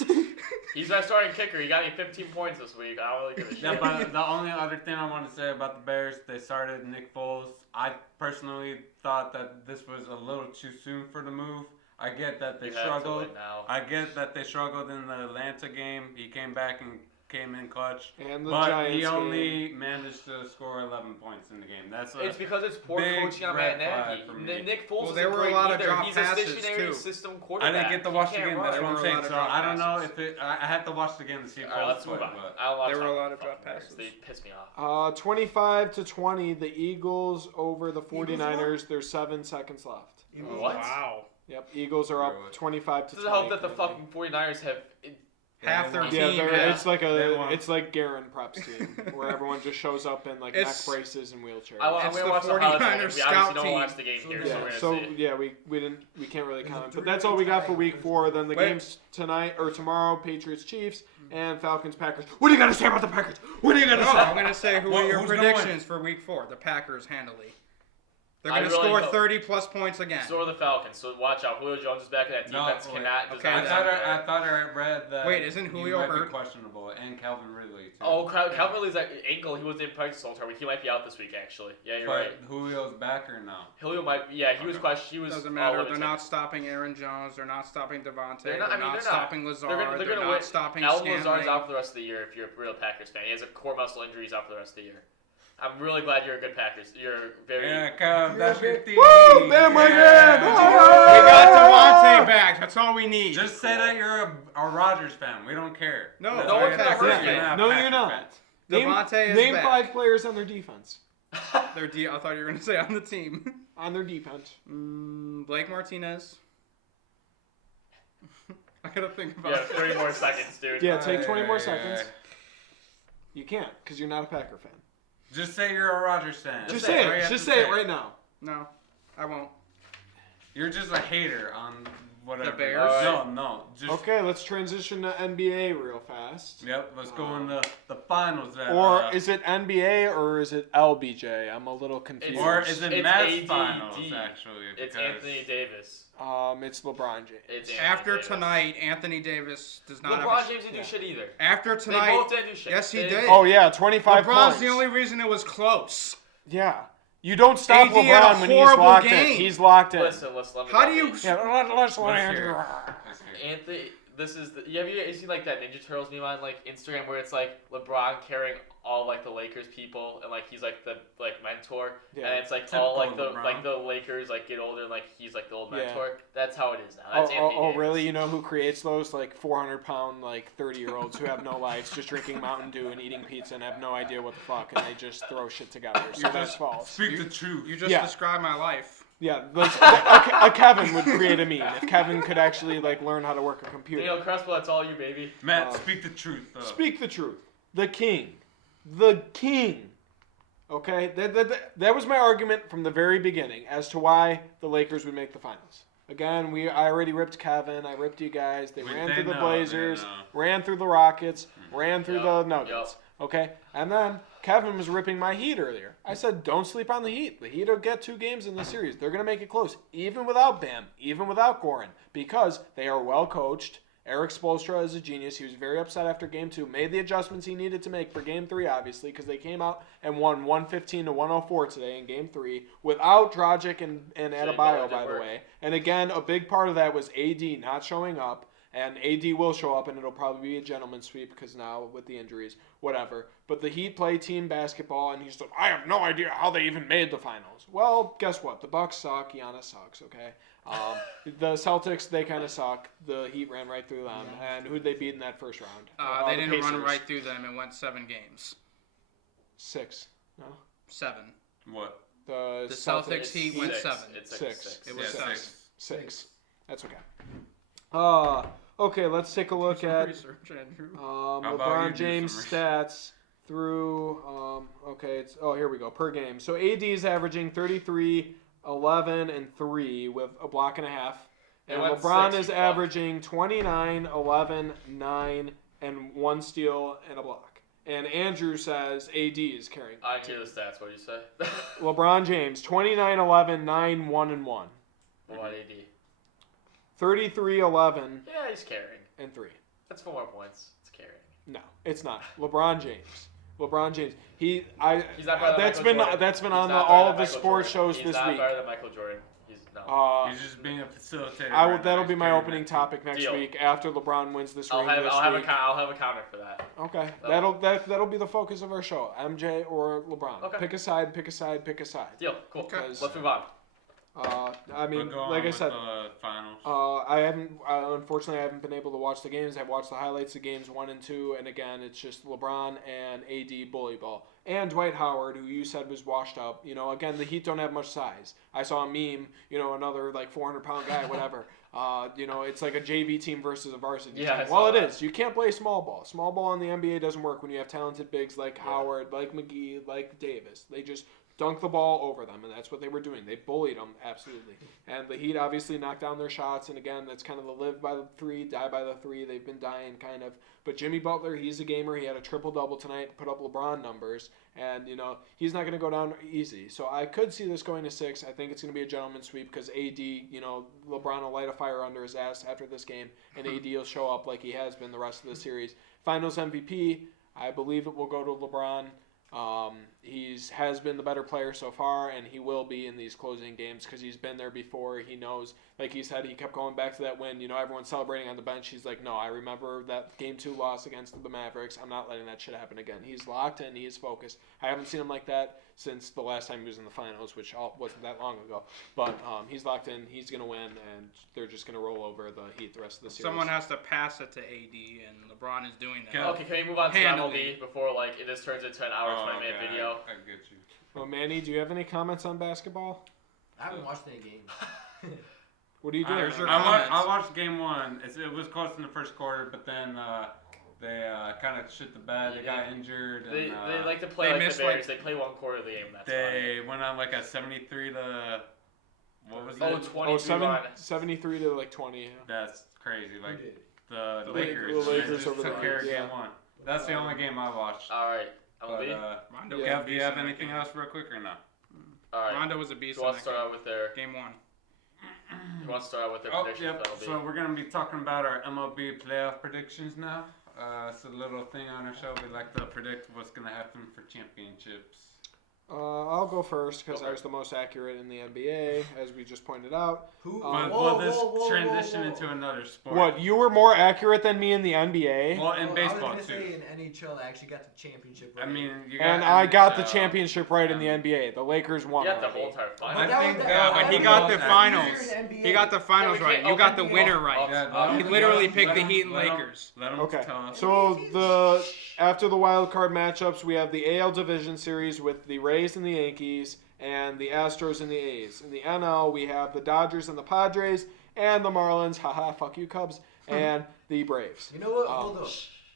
He's our starting kicker. He got me 15 points this week. I don't really give a shit. Yeah, but the only other thing I want to say about the Bears, they started Nick Foles. I personally thought that this was a little too soon for the move. I get that they struggled. I get that they struggled in the Atlanta game. He came back and came in clutch. And the but Giants he only game. managed to score 11 points in the game. It's because it's poor coaching on Matt Nagy. Nick Foles there were a lot of drop He's passes, a stationary too. system quarterback. I didn't get to watch the game. That's what I'm saying. So I don't know passes. if I had to watch the game to see if All right, let's move on. There were a lot of drop passes. They pissed me off. 25-20, the Eagles over the 49ers. There's 7 seconds left. What? Wow. Yep, Eagles are up 25-20. Does it help that the fucking 49ers have half their Yeah, team? it's like Garen Prep's team, where everyone just shows up in like neck braces and wheelchairs. I'm It's gonna the watch the highlights. 49ers We obviously scout don't team. watch the game here, so we're gonna see. We can't really comment. But that's all we got for week 4. Then the games tonight or tomorrow: Patriots, Chiefs, and Falcons, Packers. What do you got to say about the Packers? What do you got to say? I'm gonna say who are your who's predictions for week 4? The Packers handily. They're going to really score hope- 30-plus points again. So are the Falcons. So watch out. Julio Jones is back. That defense does Okay. not I thought I read that. Wait, isn't he Julio might be hurt? questionable, and Calvin Ridley too. Oh, Calvin Ridley's ankle. He was in practice all the time. He might be out this week, actually. Yeah, you're right. Julio's back or no? Julio might. Yeah, he was questioned. He was. Doesn't matter. They're not stopping Aaron Jones. They're not stopping Devontae. They're not stopping Lazard. They're gonna not stopping Alvin Stanley. Lazard's out for the rest of the year. If you're a real Packers fan, he has a core muscle injury. He's out for the rest of the year. I'm really glad you're a good Packers. You're very. Yeah, Kev, that's your team. Woo! Bam, my man! We got Devontae back. That's all we need. Just say that you're a Rodgers fan. We don't care. No, That's no why one's you're a not Packers saying fan. you're No, Packers you're not. fan. Devontae is Name back. 5 players on their defense. I thought you were going to say on the team. On their defense. Blake Martinez. I got to think about Yeah, it. 30 more seconds, dude. Yeah, take 20 more seconds. You can't, because you're not a Packer fan. Just say you're a Rodgers fan. Just That's all you say it. have Just to say it right now. No, I won't. You're just a hater on whatever. The Bears? No. Just, Okay, let's transition to NBA real fast. Yep, let's go into the finals. Or is it NBA or is it LBJ? I'm a little confused. Or is it It's Mavs ADD. finals, actually? It's because- Anthony Davis. It's LeBron James. It's After Davis. tonight, Anthony Davis does not LeBron have James didn't do shit either. After They tonight, both didn't do shit. yes, he They- did. Oh, yeah, 25 LeBron's points. the only reason it was close. Yeah. You don't stop AD had a LeBron when he's horrible locked in. game. He's locked in. Listen, let me How go. do you... Yeah, let's Let's hear it. Anthony, this is the. Have you seen like that Ninja Turtles meme on like Instagram where it's like LeBron carrying all like the Lakers people and like he's like the mentor and it's like all like Typical the LeBron. Lakers like get older and like he's like the old Yeah. mentor. That's how it is now. That's Anthony Oh, Davis. really? You know who creates those? Like 400-pound, like 30-year-olds who have no lives, just drinking Mountain Dew and eating pizza and have no idea what the fuck, and they just throw shit together. So that's false. Speak the truth. You just Yeah. described my life. Yeah, like a Kevin would create a meme if Kevin could actually like learn how to work a computer. Daniel Crespo, that's all you, baby. Matt, speak the truth, though. Speak the truth. The king. The king. Okay? That was my argument from the very beginning as to why the Lakers would make the finals. Again, I already ripped Kevin. I ripped you guys. They ran through the know, Blazers, they know. ran through the Rockets, ran through Yep, the Nuggets. yep. Okay? And then Kevin was ripping my Heat earlier. I said, don't sleep on the Heat. The Heat will get 2 games in the series. They're going to make it close, even without Bam, even without Goran, because they are well coached. Eric Spoelstra is a genius. He was very upset after Game 2. Made the adjustments he needed to make for Game 3, obviously, because they came out and won 115 to 104 today in Game 3 without Dragic and Adebayo, by the way. And again, a big part of that was AD not showing up. And AD will show up, and it'll probably be a gentleman's sweep because now with the injuries, whatever. But the Heat play team basketball, and he's like, I have no idea how they even made the finals. Well, guess what? The Bucks suck. Giannis sucks, okay? The Celtics, they kind of suck. The Heat ran right through them. And who'd they beat in that first round? They The didn't run Pacers. right through them and went 7 games. 6. No? 7. What? The The Celtics Heat went Six. 7. It's like Six. six. It was Yeah, 6. 6. That's okay. Okay, let's take a look at Research, Andrew. about you LeBron do James some stats through here we go, per game. So AD is averaging 33, 11, and 3 with a block and a half. They And went LeBron 6, is you fuck. averaging 29, 11, 9, and 1 steal and a block. And Andrew says AD is carrying. I hear the stats. What do you say? LeBron James, 29, 11, 9, 1, and 1. What about AD? 33, 11, Yeah, he's carrying. and 3. That's 4 more points. It's carrying. No, it's not. LeBron James. LeBron James. He's not better than That's Michael been Jordan. that's been He's on not better all than of the Michael sports Jordan. shows He's this not week. better than Michael Jordan. He's no. He's just being a facilitator. I will. right now. That'll He's be my carrying opening that. topic next Deal. week after LeBron wins this ring this I'll week. have a counter for that. Okay, No. that'll be the focus of our show. MJ or LeBron. Okay. Pick a side. Pick a side. Pick a side. Deal. Cool. Because- Let's move on. I mean, But go on like I with said, the finals. I haven't. Unfortunately, I haven't been able to watch the games. I've watched the highlights of games 1 and 2, and again, it's just LeBron and AD bully ball. And Dwight Howard, who you said was washed up. You know, again, the Heat don't have much size. I saw a meme. You know, another like 400-pound guy, whatever. You know, it's like a JV team versus a varsity Yeah, I team. saw Well, it that. is. You can't play small ball. Small ball in the NBA doesn't work when you have talented bigs like Howard, like McGee, like Davis. They just dunk the ball over them, and that's what they were doing. They bullied them, absolutely. And the Heat obviously knocked down their shots, and again, that's kind of the live by the 3, die by the 3. They've been dying, kind of. But Jimmy Butler, he's a gamer. He had a triple-double tonight, put up LeBron numbers, and, you know, he's not going to go down easy. So I could see this going to 6. I think it's going to be a gentleman's sweep because AD, you know, LeBron will light a fire under his ass after this game, and AD will show up like he has been the rest of the series. Finals MVP, I believe it will go to LeBron. Has been the better player so far, and he will be in these closing games because he's been there before. He knows, like he said, he kept going back to that win. You know, everyone's celebrating on the bench. He's like, no, I remember that Game 2 loss against the Mavericks. I'm not letting that shit happen again. He's locked in. He's focused. I haven't seen him like that since the last time he was in the finals, which wasn't that long ago. But he's locked in. He's going to win, and they're just going to roll over the Heat the rest of the series. Someone has to pass it to AD, and LeBron is doing that. Yeah. Okay, can we move on to Handily. MLB before like this turns into an hour 20-minute okay, video? I get you. Well, Manny, do you have any comments on basketball? I haven't watched any games. What are you doing? There's your I comments. watched game 1. It was close in the first quarter, but then they kind of shit the bed. They got injured. And, They like to play they like the missed, Bears. They play 1 quarter of the game. That's they went on like a 73 to what was fine. it? 23 run. 73 to like 20. Yeah. That's crazy. Who Like did? the The Lakers. Lakers they just over took the care of Lakers, game 1. That's the only game I watched. All right, But, MLB. Rondo Yeah. was a do you beast have in that anything game. else real quick or not? All right. Rondo was a beast Who in wants that to start out with their game. Game 1. predictions Yep. for MLB? So we're gonna be talking about our MLB playoff predictions now. It's a little thing on our show. We like to predict what's gonna happen for championships. I'll go first because I Okay. was the most accurate in the NBA, as we just pointed out. Who? But whoa, will this whoa, whoa, transition whoa, whoa. into another sport? What, you were more accurate than me in the NBA? Well, in Oh, baseball I was gonna too. say in NHL, I actually got the championship. I Right. mean, you And got I got the NHL. championship right in the NBA. The Lakers won Yeah, the already. whole entire final. I But that think was that- No, but he got the That's finals. easier in NBA. He got the finals we right. can't- You got the okay. winner right. Yeah, Oh, let he him- literally let picked the him- Heat and let him- Lakers. Let him Okay, tell us. so after the wild card matchups, we have the AL Division Series with the Rays and the Yankees, and the Astros and the A's. In the NL, we have the Dodgers and the Padres, and the Marlins, haha, fuck you Cubs, and the Braves. You know what? Hold up.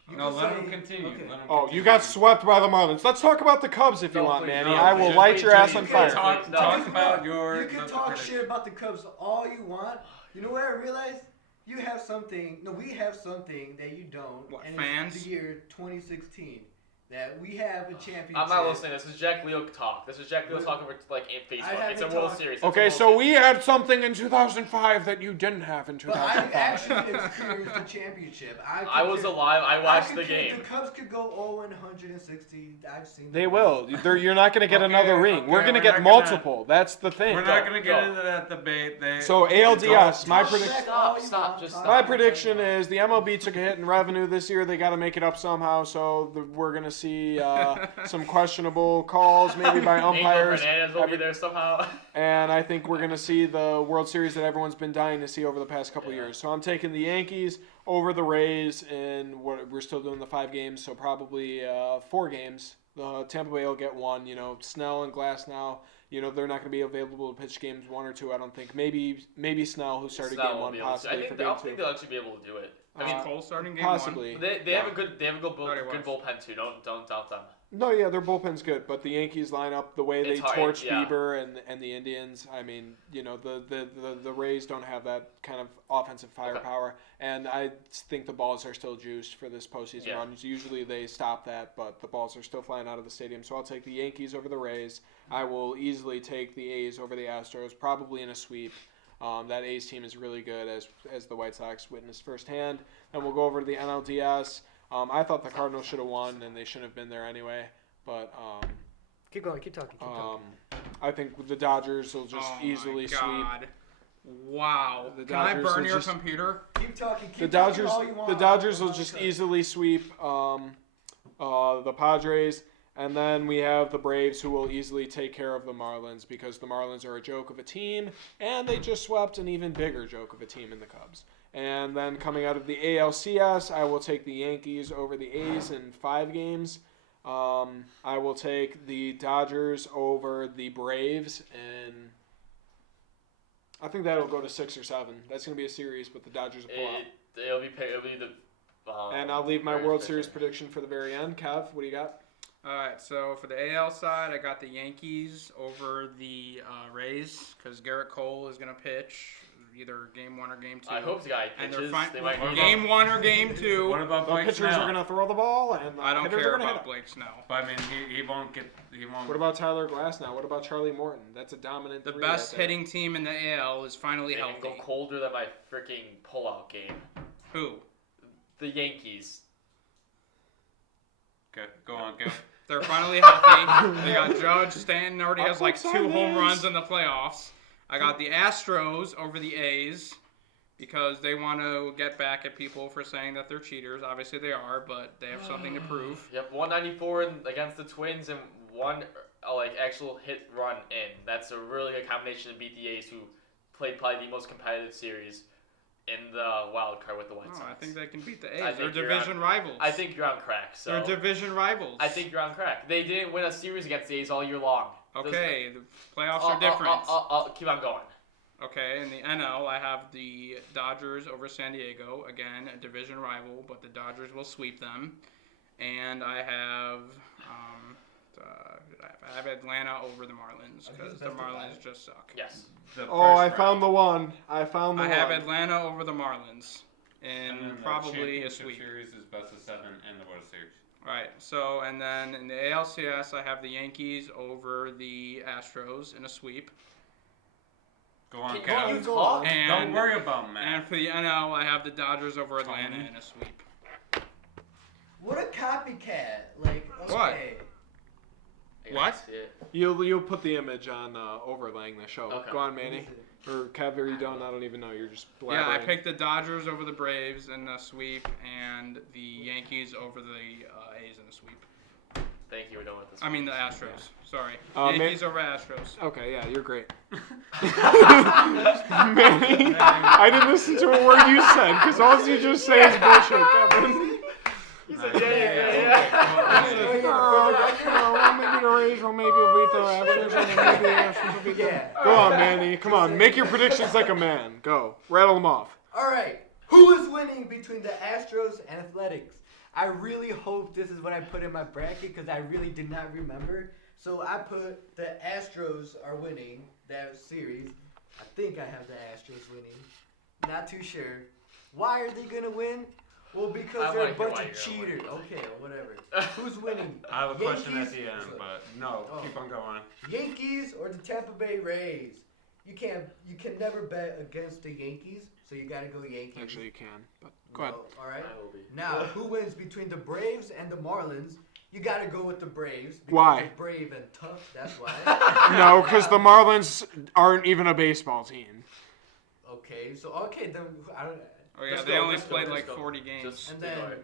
You No, can let say- him continue. okay. Let him Oh, continue. you got swept by the Marlins. Let's talk about the Cubs if you No, want, please, Manny. no, I will please, light please, your ass please, on please, fire. talk- No, Talk you can about your. You can the talk prediction. shit about the Cubs all you want. You know what I realized? You have something. No, we have something that you don't. What, and fans? It's the year 2016. That we have a championship. I'm not listening. This is Jack Leo talk. This is Jack Leo talking over like in Facebook. It's a haven't World talked- Series. It's Okay, a World so Series. we had something in 2005 that you didn't have in But I 2005. actually experienced the championship. I was alive. I watched the game. The Cubs could go 0-160. I've seen. They them. will. You're not going to get Okay, another ring. okay, We're going to we're get not gonna- multiple. That's the thing. We're not gonna get Go. into that debate. So ALDS, my Talk prediction. back all you Stop, want, just talk stop. My back. prediction is the MLB took a hit in revenue this year. They got to make it up somehow. So we're going to see some questionable calls, maybe by Angel umpires. Hernandez will be there somehow. And I think we're going to see the World Series that everyone's been dying to see over the past couple Yeah. years. So I'm taking the Yankees over the Rays, and we're still doing the 5 games, so probably 4 games. The Tampa Bay will get 1. Snell and Glass now. They're not going to be available to pitch games 1 or 2. I don't think. Maybe Snell, who started Snell game will 1, be able to. possibly for I game don't 2. think they'll actually be able to do it. I mean, Cole starting game Possibly. they have a good Thought he good was. bullpen too. Don't doubt them. No, yeah, their bullpen's good, but the Yankees line up the way they It's hard, torched yeah. Bieber and the Indians. I mean, the Rays don't have that kind of offensive firepower, and I think the balls are still juiced for this postseason Yeah. run. Usually they stop that, but the balls are still flying out of the stadium. So I'll take the Yankees over the Rays. I will easily take the A's over the Astros, probably in a sweep. That A's team is really good, as the White Sox witnessed firsthand. And we'll go over to the NLDS. I thought the Cardinals should have won, and they shouldn't have been there anyway. But Keep going. Keep talking. Keep talking. I think the Dodgers will just easily Oh my God. Wow. The Can I Dodgers burn will your just- computer? Keep talking. sweep. Keep The talking Dodgers, all you want. the Dodgers will just easily sweep the Padres, and then we have the Braves, who will easily take care of the Marlins because the Marlins are a joke of a team, and they just swept an even bigger joke of a team in the Cubs. And then coming out of the ALCS, I will take the Yankees over the A's in 5 games. I will take the Dodgers over the Braves, and I think that'll go to 6 or 7. That's going to be a series, but the Dodgers will pull out. It'll be the. And I'll leave my Braves World pitcher. Series prediction for the very end. Kev, what do you got? All right, so for the AL side, I got the Yankees over the Rays because Garrett Cole is going to pitch either game 1 or game 2. I hope the guy And pitches. they're They might game 1 or game 2. What about The Blake pitchers Snell? are going to throw the ball, and the I don't hitters are care gonna hit about it. Blake Snell. But I mean, he won't get. He won't. What about Tyler Glass now? What about Charlie Morton? That's a dominant. The 3 best right there. hitting team in the AL is finally They can healthy. go colder than my freaking pullout game. Who? The Yankees. Okay, go on, go. They're finally healthy. They got Judge. Stanton already has like Upside 2 home is. runs in the playoffs. I got the Astros over the A's because they want to get back at people for saying that they're cheaters. Obviously they are, but they have something to prove. Yep, 194 against the Twins and 1 actual hit run in. That's a really good combination to beat the A's, who played probably the most competitive series in the wild card with the White Oh, Sox. I think they can beat the I A's. They're think you're division rivals. I think you're on crack. So They're division rivals. I think you're on crack. They didn't win a series against the A's all year long. Okay, the playoffs are different. I'll keep on going. Okay, in the NL, I have the Dodgers over San Diego. Again, a division rival, but the Dodgers will sweep them. And I have, I have Atlanta over the Marlins because the Marlins just suck. Yes. The Oh, I first found round. the one. I found the I one. have Atlanta over the Marlins, And then and the probably a championship sweep. series is best of 7 and the World Series. Right. So, and then in the ALCS, I have the Yankees over the Astros in a sweep. Go on, Can you Kev. talk? And Don't worry about Matt. And for the NL, I have the Dodgers over Atlanta Tony. in a sweep. What a copycat! Like, okay. What? What? Yeah. You'll put the image on overlaying the show. Okay. Go on, Manny. Or Kev, are you done? I don't even know. You're just Yeah, I blabbering. picked the Dodgers over the Braves in the sweep, and the Yankees over the A's in the sweep. Thank you. We're done with this. I mean the Astros. Sorry, Man- Yankees over Astros. Okay, yeah, you're great. Manny, I didn't listen to a word you said because all you just say is bullshit, Kevin. He said, yeah. Well, maybe the Rays will maybe beat the Astros, and then maybe the Astros will beat the... Yeah. Go on, Manny. Come on, make your predictions like a man. Go, rattle them off. All right. Who is winning between the Astros and Athletics? I really hope this is what I put in my bracket because I really did not remember. So I put the Astros are winning that series. I think I have the Astros winning. not too sure. Why are they gonna win? Well, because I they're a wanna hear bunch why of you're gonna cheaters. win. Okay, whatever. Who's winning? I have a question at Yankees? the end, but no, Oh. keep on going. Yankees or the Tampa Bay Rays? You can never bet against the Yankees, so you gotta go Yankees. Actually, you can. But go ahead. All right. I will be. Now, who wins between the Braves and the Marlins? You gotta go with the Braves. Because Why? They're brave and tough. That's why. No, because the Marlins aren't even a baseball team. Okay, so then I don't. Oh, yeah, let's they go, only let's go, played let's like go. 40 games. Just And go then ahead.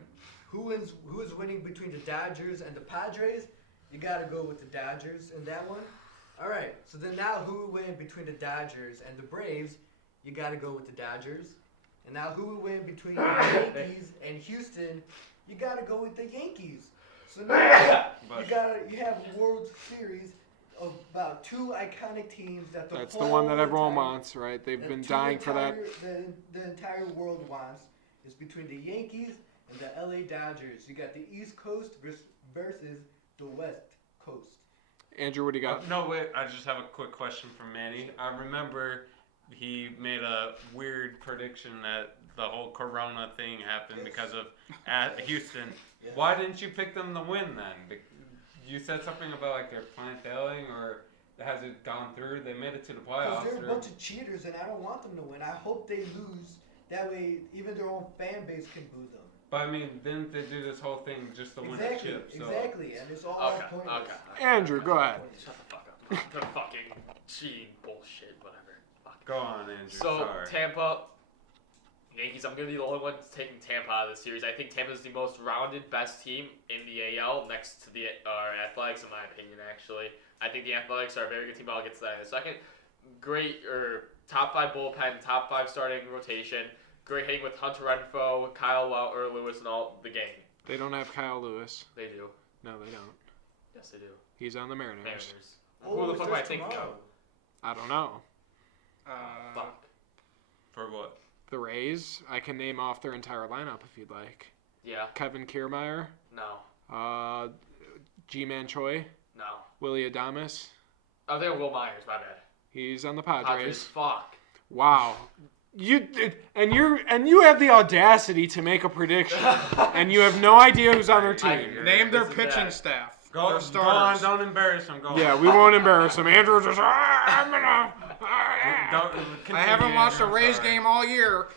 who is winning between the Dodgers and the Padres? You gotta go with the Dodgers in that one. All right. So then now who will win between the Dodgers and the Braves? You gotta go with the Dodgers. And now who will win between the Yankees and Houston? You gotta go with the Yankees. So now you have a World Series of about two iconic teams that That's the one that whole everyone entire- wants, right? They've that been two dying for that. The entire world wants is between the Yankees and the LA Dodgers. You got the East Coast versus the West Coast. Andrew, what do you got? No, wait. I just have a quick question from Manny. I remember he made a weird prediction that the whole Corona thing happened because of at Houston. Yeah. Why didn't you pick them to win then? You said something about like their plan failing, or has it gone through? They made it to the playoffs. Because they're a or- bunch of cheaters, and I don't want them to win. I hope they lose. That way, even their own fan base can boo them. But I mean, didn't they do this whole thing just to win the chip? So. Exactly, and it's all Okay, pointless. okay. Andrew, go ahead. Shut the fuck up. The fucking cheating bullshit, whatever. Fuck. Go on, Andrew. So, Sorry. Tampa, Yankees, I'm going to be the only one taking Tampa out of the series. I think Tampa's the most rounded, best team in the AL next to the Athletics, in my opinion, actually. I think the Athletics are a very good team, but I'll get to that in a second. Great, top 5 bullpen, top 5 starting rotation. Great hitting with Hunter Renfroe, Kyle Lewis, and all the game. They don't have Kyle Lewis. They do. No, they don't. Yes, they do. He's on the Mariners. Mariners. Oh, Who the it's fuck am I just thinking tomorrow. of? I don't know. Fuck. For what? The Rays, I can name off their entire lineup if you'd like. Yeah. Kevin Kiermaier, No. G-Man Choi, No. Willie Adames. Oh, they're Will Myers. My bad. He's on the Padres. Padres. Fuck. Wow. You have the audacity to make a prediction, and you have no idea who's on their team. Name their This is pitching bad. staff. Go their on, starters. don't embarrass him. Go on. Yeah, we won't embarrass him. Andrew just. I'm gonna. I haven't watched a Rays game all year.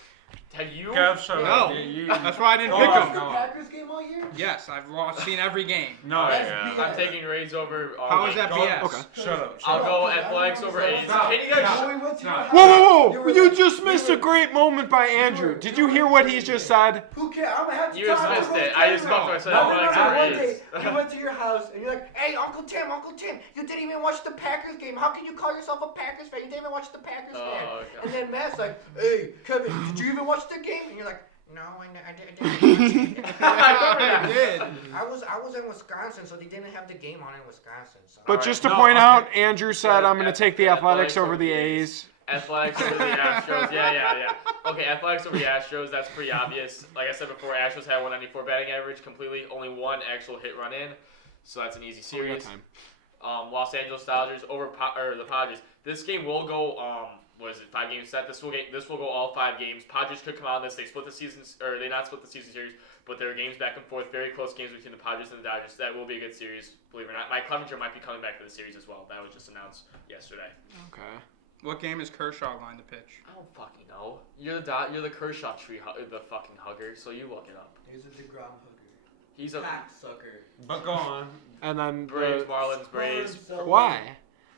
Have you? Kev, shut No. up. That's why I didn't Go pick on, them. go The on. Packers game all year? Yes, I've seen every game. No, That's yeah. BS. I'm taking Rays over. How is that Go- BS? Okay. Shut up. I'll go Shut up. Athletics over A's. Stop. Can you guys? Stop. We went to your Stop. house. Whoa! were You the- just missed you a were- great moment by Andrew. Did you hear what he just said? Who cares? I'm gonna have to You talk just to missed Uncle it. I just Tim. fucked what I said. I Athletics remember over one day A's. we went to your house and you're like, "Hey, Uncle Tim, you didn't even watch the Packers game. How can you call yourself a Packers fan? You didn't even watch the Packers game." Oh, okay. And then Matt's like, "Hey, Kevin, did you even watch the game?" And you're like, "No, I didn't." I did. I was in Wisconsin, so they didn't have the game on in Wisconsin. So. But Alright, just to no, point okay. out, Andrew said I'm going to take the Athletics over the A's. Athletics over the Astros. Yeah. Okay, Athletics over the Astros. That's pretty obvious. Like I said before, Astros had 194 batting average, completely only one actual hit run in, so that's an easy We got series. time. Los Angeles Dodgers over the Padres. This game will go. What is it? 5 game set. This will go all 5 games. Padres could come out on this. They split the season, or they not split the season series, but there are games back and forth, very close games between the Padres and the Dodgers. That will be a good series, believe it or not. Mike Clevenger might be coming back to the series as well. That was just announced yesterday. Okay. What game is Kershaw going to pitch? I don't fucking know. You're the Kershaw tree, the fucking hugger. So you look it up. He's a DeGrom hooker. He's a Sucker. But go on. And then Braves, Marlins, Braves. why?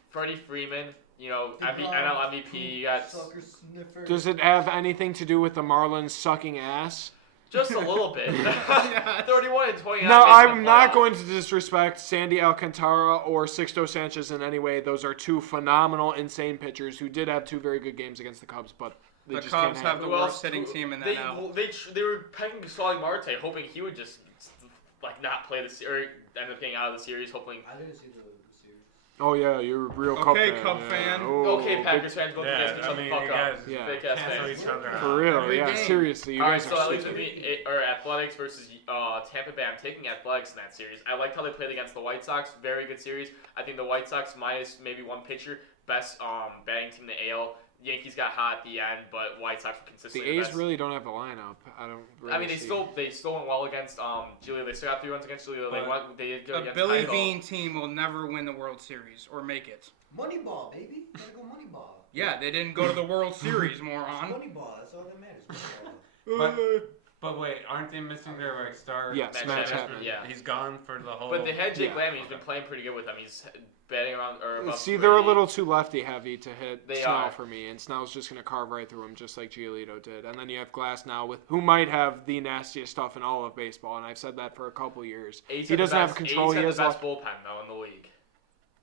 Freddie Freeman, NL DeGrom, MVP. You got sucker sniffer. Does it have anything to do with the Marlins sucking ass? just a little bit. 31 and 29. No, makes I'm the not playoffs. going to disrespect Sandy Alcantara or Sixto Sanchez in any way. Those are 2 phenomenal, insane pitchers who did have 2 very good games against the Cubs, but they The just Cubs can't have the Who else- worst hitting who- team in the they, NL. They were pegging Starling Marte, hoping he would just not play the series, or end up getting out of the series, hoping. I didn't see the series. Oh yeah, you're a real Cub Okay, fan. Cub yeah. fan. Oh, Okay, big- Packers fans, both of you guys Yeah, can I shut mean, the fuck you up. guys Yeah. Fake ass cancel fans. each other out. For real, Every yeah. game. Seriously, you All guys right, so are that leaves stupid. me, or Athletics versus Tampa Bay. I'm taking Athletics in that series. I liked how they played against the White Sox. Very good series. I think the White Sox minus maybe one pitcher, best batting team in the AL. Yankees got hot at the end, but White Sox were consistently The A's best. really don't have a lineup. I don't. Really I mean, they see. still went well against Julio. They still got 3 runs against Julio. They did good A against Billy Idol. Bean team will never win the World Series or make it. Moneyball, baby. Gotta go Moneyball. Yeah, they didn't go to the World Series, moron. Moneyball. That's all that matters. But wait, aren't they missing their like star? Yes, Matt Chapman. Yeah. He's gone for the whole. But they had Jake Yeah. Lamb. He's been playing pretty good with them. He's batting around or above See, they're a 380. little too lefty heavy to hit They Snell are. for me, and Snell's just gonna carve right through him, just like Giolito did. And then you have Glass now, who might have the nastiest stuff in all of baseball, and I've said that for a couple years. A's He had the doesn't have best- control. A's He had has the best bullpen though in the league.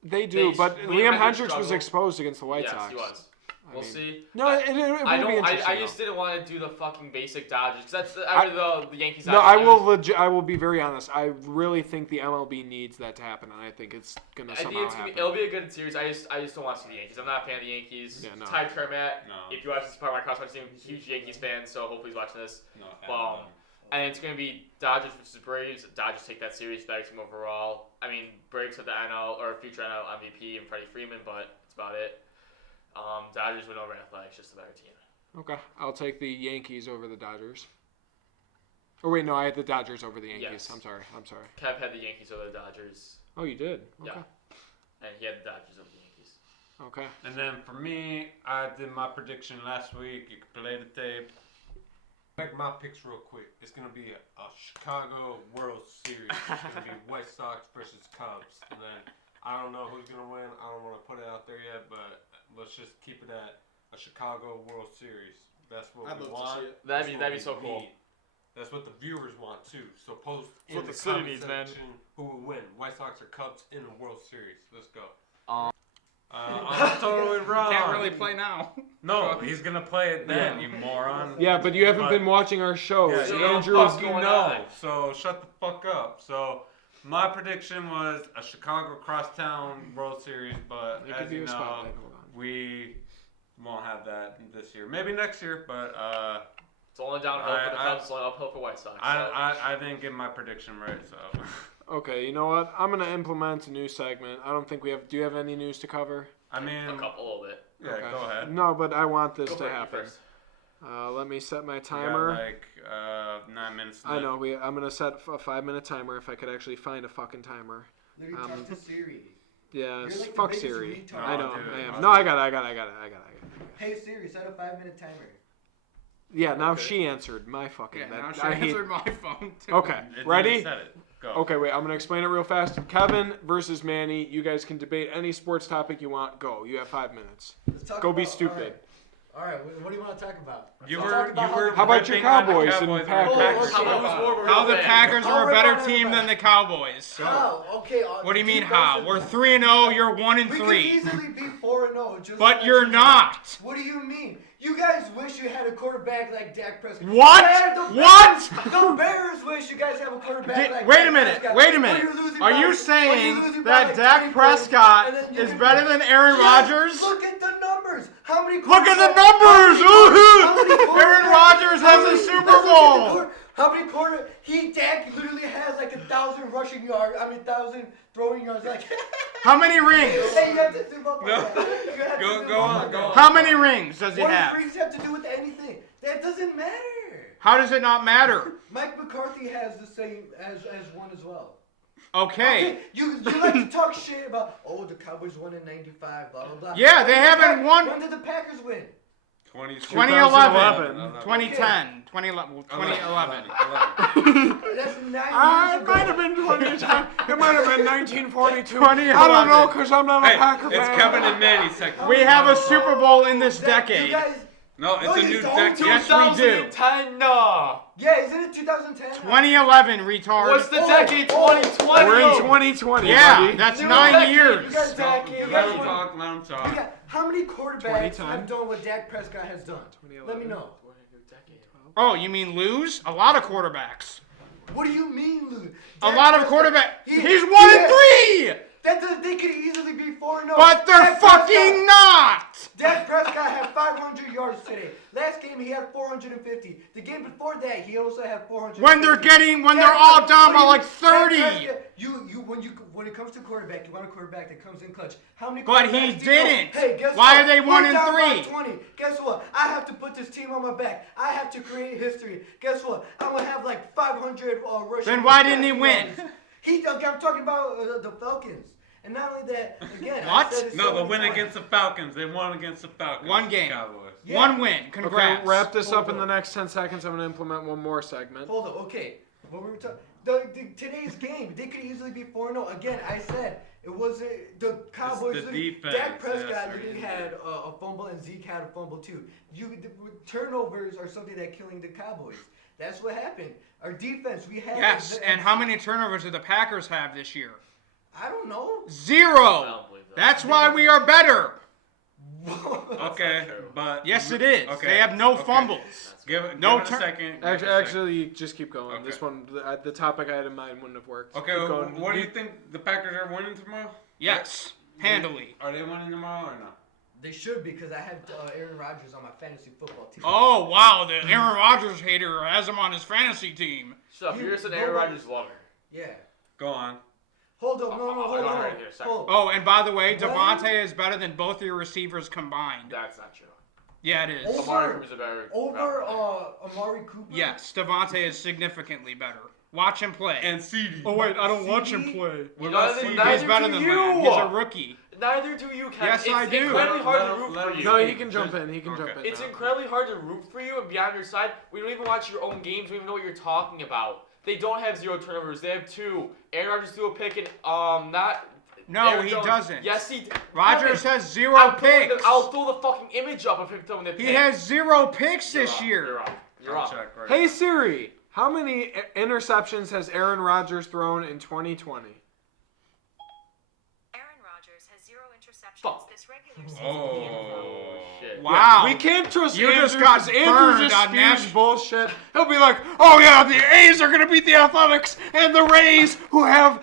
They do, They- but Liam Liam Hendricks Hendricks was struggled. exposed against the White Yes, Sox. he was. I We'll mean, see. No, it would I be don't. interesting. I just didn't want to do the fucking basic Dodgers because that's the Yankees. No, I will. I will be very honest. I really think the MLB needs that to happen, and I think it's gonna I think somehow happen. it'll be a good series. I just don't want to see the Yankees. I'm not a fan of the Yankees. Yeah, no. Ty Termat, No. if you watch this part of my cross team, huge Yankees fan, so hopefully he's watching this. No. And it's going to be Dodgers versus Braves. Dodgers take that series, better team overall. I mean, Braves have the NL or future NL MVP and Freddie Freeman, but that's about it. Dodgers win over Athletics, just a better team. Okay, I'll take the Yankees over the Dodgers. Oh wait, no, I had the Dodgers over the Yankees. Yes. I'm sorry. Kev had the Yankees over the Dodgers. Oh, you did. Okay. Yeah. And he had the Dodgers over the Yankees. Okay. And then for me, I did my prediction last week. You can play the tape. Make my picks real quick. It's gonna be a Chicago World Series. It's gonna be White Sox versus Cubs, and then I don't know who's gonna win. I don't want to put it out there yet, but let's just keep it at a Chicago World Series. That's what we want. That'd be so cool. need. That's what the viewers want too. So post That's what in the the city comment needs, man. section who will win, White Sox or Cubs in the World Series. Let's go. I'm totally wrong. Can't really play now. No, he's gonna play it then, you moron. Yeah, but you haven't But- been watching our shows. Yeah, you Andrew, don't fucking know. So shut the fuck up. So my prediction was a Chicago crosstown World Series, but They could as do you a know, spotlight. Hold on. we won't have that this year. Maybe next year, but It's only downhill for the Cubs, it's only uphill for White Sox. So. I didn't get my prediction right. So Okay, you know what? I'm gonna implement a new segment. I don't think we have. Do you have any news to cover? I mean, a little bit. yeah, go ahead. No, but I want this Go to for it, you happen. first. Let me set my We got, timer. like 9 minutes. I left. know. I'm gonna set a 5-minute timer if I could actually find a fucking timer. Look, talk to Siri. Yeah, You're like the fuck biggest Siri. retard. I know. dude. I am. No, I got it. Hey Siri, set a 5-minute timer. Yeah, now Okay. she answered my fucking. Yeah, that, now she I hate- answered my phone too. Okay, It didn't ready? set it. Go. Okay, wait. I'm gonna explain it real fast. Kevin versus Manny. You guys can debate any sports topic you want. Go. You have 5 minutes. Let's talk Go be about- stupid. All right, what do you want to talk about? You Let's were talk about How about your ripping on the Cowboys and Cowboys Packers? Packers. How the Packers I'll are a rip better on team everybody. than the Cowboys. How? Okay. What do you mean defensive- how? We're 3-0. You're We 1-3. could easily be 4-0. Just But like you're you. not. What do you mean? You guys wish you had a quarterback like Dak Prescott. What? Yeah, the What? Bears, the Bears wish you guys have a quarterback like Wait Dak a minute. Prescott. Wait a When minute. you're losing Are by- you when you're saying losing by that like Dak 20 Prescott points, and then is you're better gonna- than Aaron Yes, Rodgers? Look at the numbers. How many? Look at the quarterbacks- numbers. How many Woohoo! Aaron quarterbacks- Rodgers how has a many- Super let's look at the Bowl. How many Dak literally has like 1,000 rushing yards. 1,000 throwing yards. Like. How many rings? Hey, you have to zoom up on No. that. You have to Go- zoom go up on, go that. on. How many rings does he What does have? rings have to do with anything? That doesn't matter. How does it not matter? Mike McCarthy has the same as one as well. Okay. You like to talk shit about the Cowboys won in '95, blah blah blah. Yeah, they haven't won. When did the Packers win? 2011, 2011. 2010, 2011. 2011. That's 9 years It ago. might have been 2010. It might have been 1942. 2011. I don't know because I'm not a Hey, Packer it's fan. Kevin and Manny second. We have a Super Bowl in this You decade. guys, No, it's No, a you new don't decade. do Yes, we do. 2010, yeah, isn't it 2010? 2011, retard. What's the Oh, decade? oh, 2020. We're in 2020, Yeah, buddy. that's New 9 decade, years. you guys- Let you him guys- talk. Let him you talk. got- How many quarterbacks 2010? have done what Dak Prescott has done? 2011. Let me know. Oh, you mean lose? A lot of quarterbacks. What do you mean, Lou? A Dak lot of Prescott- quarterbacks. he- He's 1-3, They could easily be 4-0. but they're Dak fucking not. Dak Prescott had 500 yards. yards today. Last game he had 450. The game before that he also had 450. When they're all down by like 30. When it comes to quarterback, you want a quarterback that comes in clutch. How many? But he quarterbacks do you know? didn't. Hey, guess Why what? are they We're 1 and down by 3? 20. Guess what? I have to put this team on my back. I have to create history. Guess what? I'm gonna have like 500 rushing. Then why didn't he win? I'm talking about the Falcons. And not only that, again, What? I said it No, so the many win times. against the Falcons. They won against the Falcons. One game. Cowboys. Yeah. One win. Congrats. Okay, wrap this up in Hold the on. next 10 seconds. I'm going to implement one more segment. Hold on, okay. What we were talking, today's game, they could easily be 4-0. Again, I said it wasn't the Cowboys. It's the defense, Dak Prescott yes, literally had a fumble, and Zeke had a fumble too. Turnovers are something that killing the Cowboys. That's what happened. Our defense, we had. Yes, and how many turnovers do the Packers have this year? I don't know. 0. I don't believe that. That's why we are better. Okay, but Yes, it is. Okay, They have no okay. fumbles. Give it No a turn- second. Actually, just keep going. Okay. This one, the topic I had in mind wouldn't have worked. Okay, Keep going. what do you think the Packers are winning tomorrow? Yes, handily. Are they winning tomorrow or not? They should, because I have Aaron Rodgers on my fantasy football team. Oh, wow. The Aaron Rodgers hater has him on his fantasy team. Shut up. You- You're just an Aaron nobody- Rodgers lover. Yeah. Go on. Hold on, no, I hold got on. right here, second. Hold. Oh, and by the way, What? Devontae is better than both of your receivers combined. That's not true. Yeah, it is. Over- Amari Cooper's a better. Over Amari Cooper. Yes, Devontae is significantly better. Watch him play. And CD. Oh, wait, I don't watch him CD? play. What about Neither- CD? neither He's better do than you. that. He's a rookie. Neither do you, Kevin. Yes, it's I do. incredibly hard to Let root him- for you. No, he can jump in. He can Okay. jump in. It's now. incredibly hard to root for you and be on your side. We don't even watch your own games. We don't even know what you're talking about. They don't have 0 turnovers. They have 2. Aaron Rodgers threw a pick and not. No, Aaron he Jones. doesn't. Yes, he. Rodgers Kevin, has 0 picks. I'll throw the fucking image up of him throwing the pick. He has 0 picks You're this wrong. year. You're wrong. You're I'll wrong. check right Hey now. Siri, how many interceptions has Aaron Rodgers thrown in 2020? Aaron Rodgers has 0 interceptions Fuck. this regular season. Oh. Shit. Wow. We can't trust You Andrew just got 'cause Andrew burned just on spews Nash- bullshit. He'll be like, oh yeah, the A's are going to beat the Athletics and the Rays, who have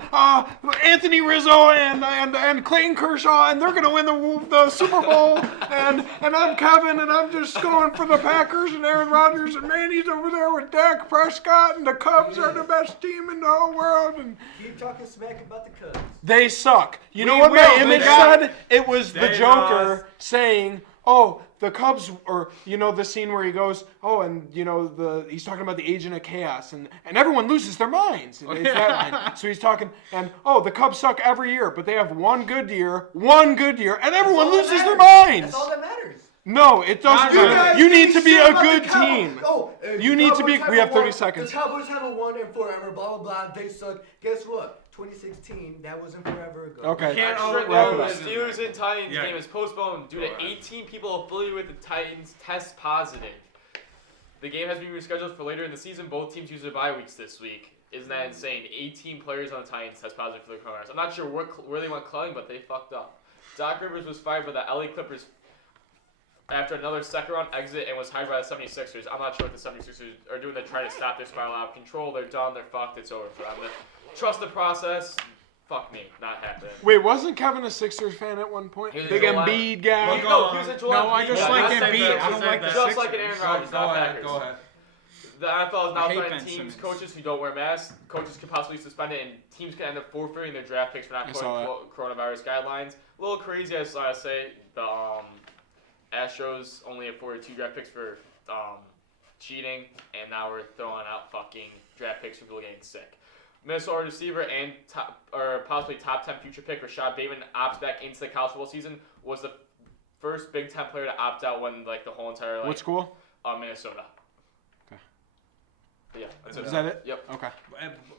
Anthony Rizzo and Clayton Kershaw, and they're going to win the Super Bowl. and I'm Kevin, and I'm just going for the Packers and Aaron Rodgers, and Manny's over there with Dak Prescott, and the Cubs are the best team in the whole world. And Keep talking smack about the Cubs. they suck. You know We what my will, image they- said? It was the they Joker lost. saying, "Oh, the Cubs," or the scene where he goes, "Oh, and he's talking about the agent of chaos, and everyone loses their minds." It's that line. So he's talking, and the Cubs suck every year, but they have one good year, and everyone all that loses their matters. minds. That's all that matters. No, it doesn't You matter. guys You think need to be shit a about the good Cowboys. team. Oh, You the need to be- Cowboys we have haven't 30 won- seconds. The Cowboys haven't won in forever, blah, blah, blah. They suck. Guess what? 2016, that wasn't forever ago. Okay. Can't Extra wrap it note, up. the Steelers and Titans Yeah. game is postponed due to Go ahead. 18 people affiliated with the Titans test positive. The game has been rescheduled for later in the season. Both teams use their bye weeks this week. Isn't that insane? 18 players on the Titans test positive for the coronavirus. I'm not sure where they went clubbing, but they fucked up. Doc Rivers was fired by the LA Clippers after another second-round exit and was hired by the 76ers. I'm not sure what the 76ers are doing to try to stop their spiral out of control. They're done. They're fucked. It's over for them. Trust the process. Fuck me. Not happening. Wait, wasn't Kevin a Sixers fan at one point? He was Big Joel Embiid guy. Well, No, he was a Joel No, I Embiid just guy. like Not Embiid. Sixers. I don't like the Just Sixers. like an Aaron Rodgers, Go not ahead. Packers. Go ahead. The NFL is now I hate threatening Ben teams, Simmons. coaches who don't wear masks. Coaches can possibly be suspended, and teams can end up forfeiting their draft picks for not I saw following coronavirus guidelines. A little crazy, I just say. The Astros only afforded 2 draft picks for cheating, and now we're throwing out fucking draft picks for people getting sick. Minnesota receiver and possibly top 10 future pick Rashad Bateman opts back into the college football season. Was the first Big Ten player to opt out when the whole entire What school? Minnesota. Okay. But yeah, that's Is that it? Yep. Okay.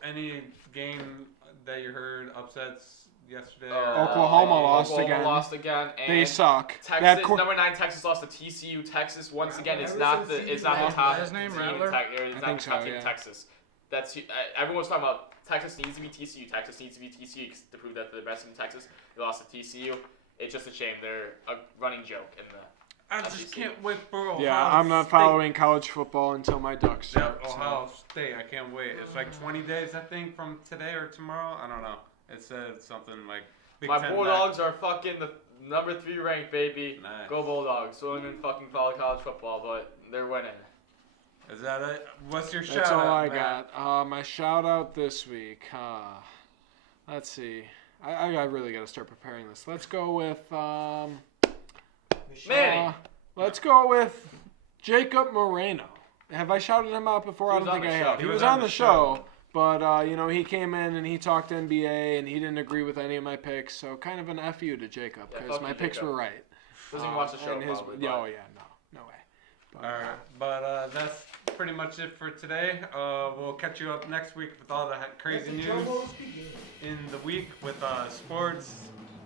Any game that you heard upsets yesterday? Oklahoma lost Oklahoma again. lost again. And They suck. Texas, number 9 Texas lost to TCU. Texas once again is Ever not since the it's CeeDee not the Lamb top His name, team. Rattler? It's I not think the top so, team. yeah. Texas. That's everyone's talking about Texas needs to be TCU. Texas needs to be TCU to prove that they're the best in Texas. They lost to TCU. It's just a shame. They're a running joke in the. I just can't wait for Ohio Yeah, I'm not State. following college football until my Ducks Yeah, start. so. Ohio State. I can't wait. It's like 20 days, I think, from today or tomorrow. I don't know. It said something like Big My Ten Bulldogs are fucking number 3 ranked, baby. Nice. Go Bulldogs. So I don't even fucking follow college football, but they're winning. Is that it? What's your shout That's all out, I Matt? got. My shout out this week. Let's see. I really got to start preparing this. Let's go with Manny. let's go with Jacob Moreno. Have I shouted him out before? He I was don't on think I the show. have. He was on the show, but he came in and he talked NBA and he didn't agree with any of my picks. So kind of an F you to Jacob Yeah, because fuck my you, picks Jacob. were right. Doesn't even watch the show, and his, probably. oh yeah, no way. But, All right, but that's pretty much it for today. We'll catch you up next week with all the crazy news in the week with sports.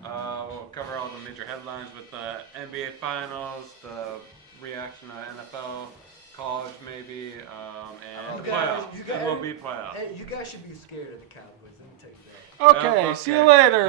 We'll cover all the major headlines with the NBA Finals, the reaction to NFL, college maybe, and You guys- playoffs. you guys- MLB playoffs. Hey, you guys should be scared of the Cowboys. Let me tell you that. okay, okay. see you later.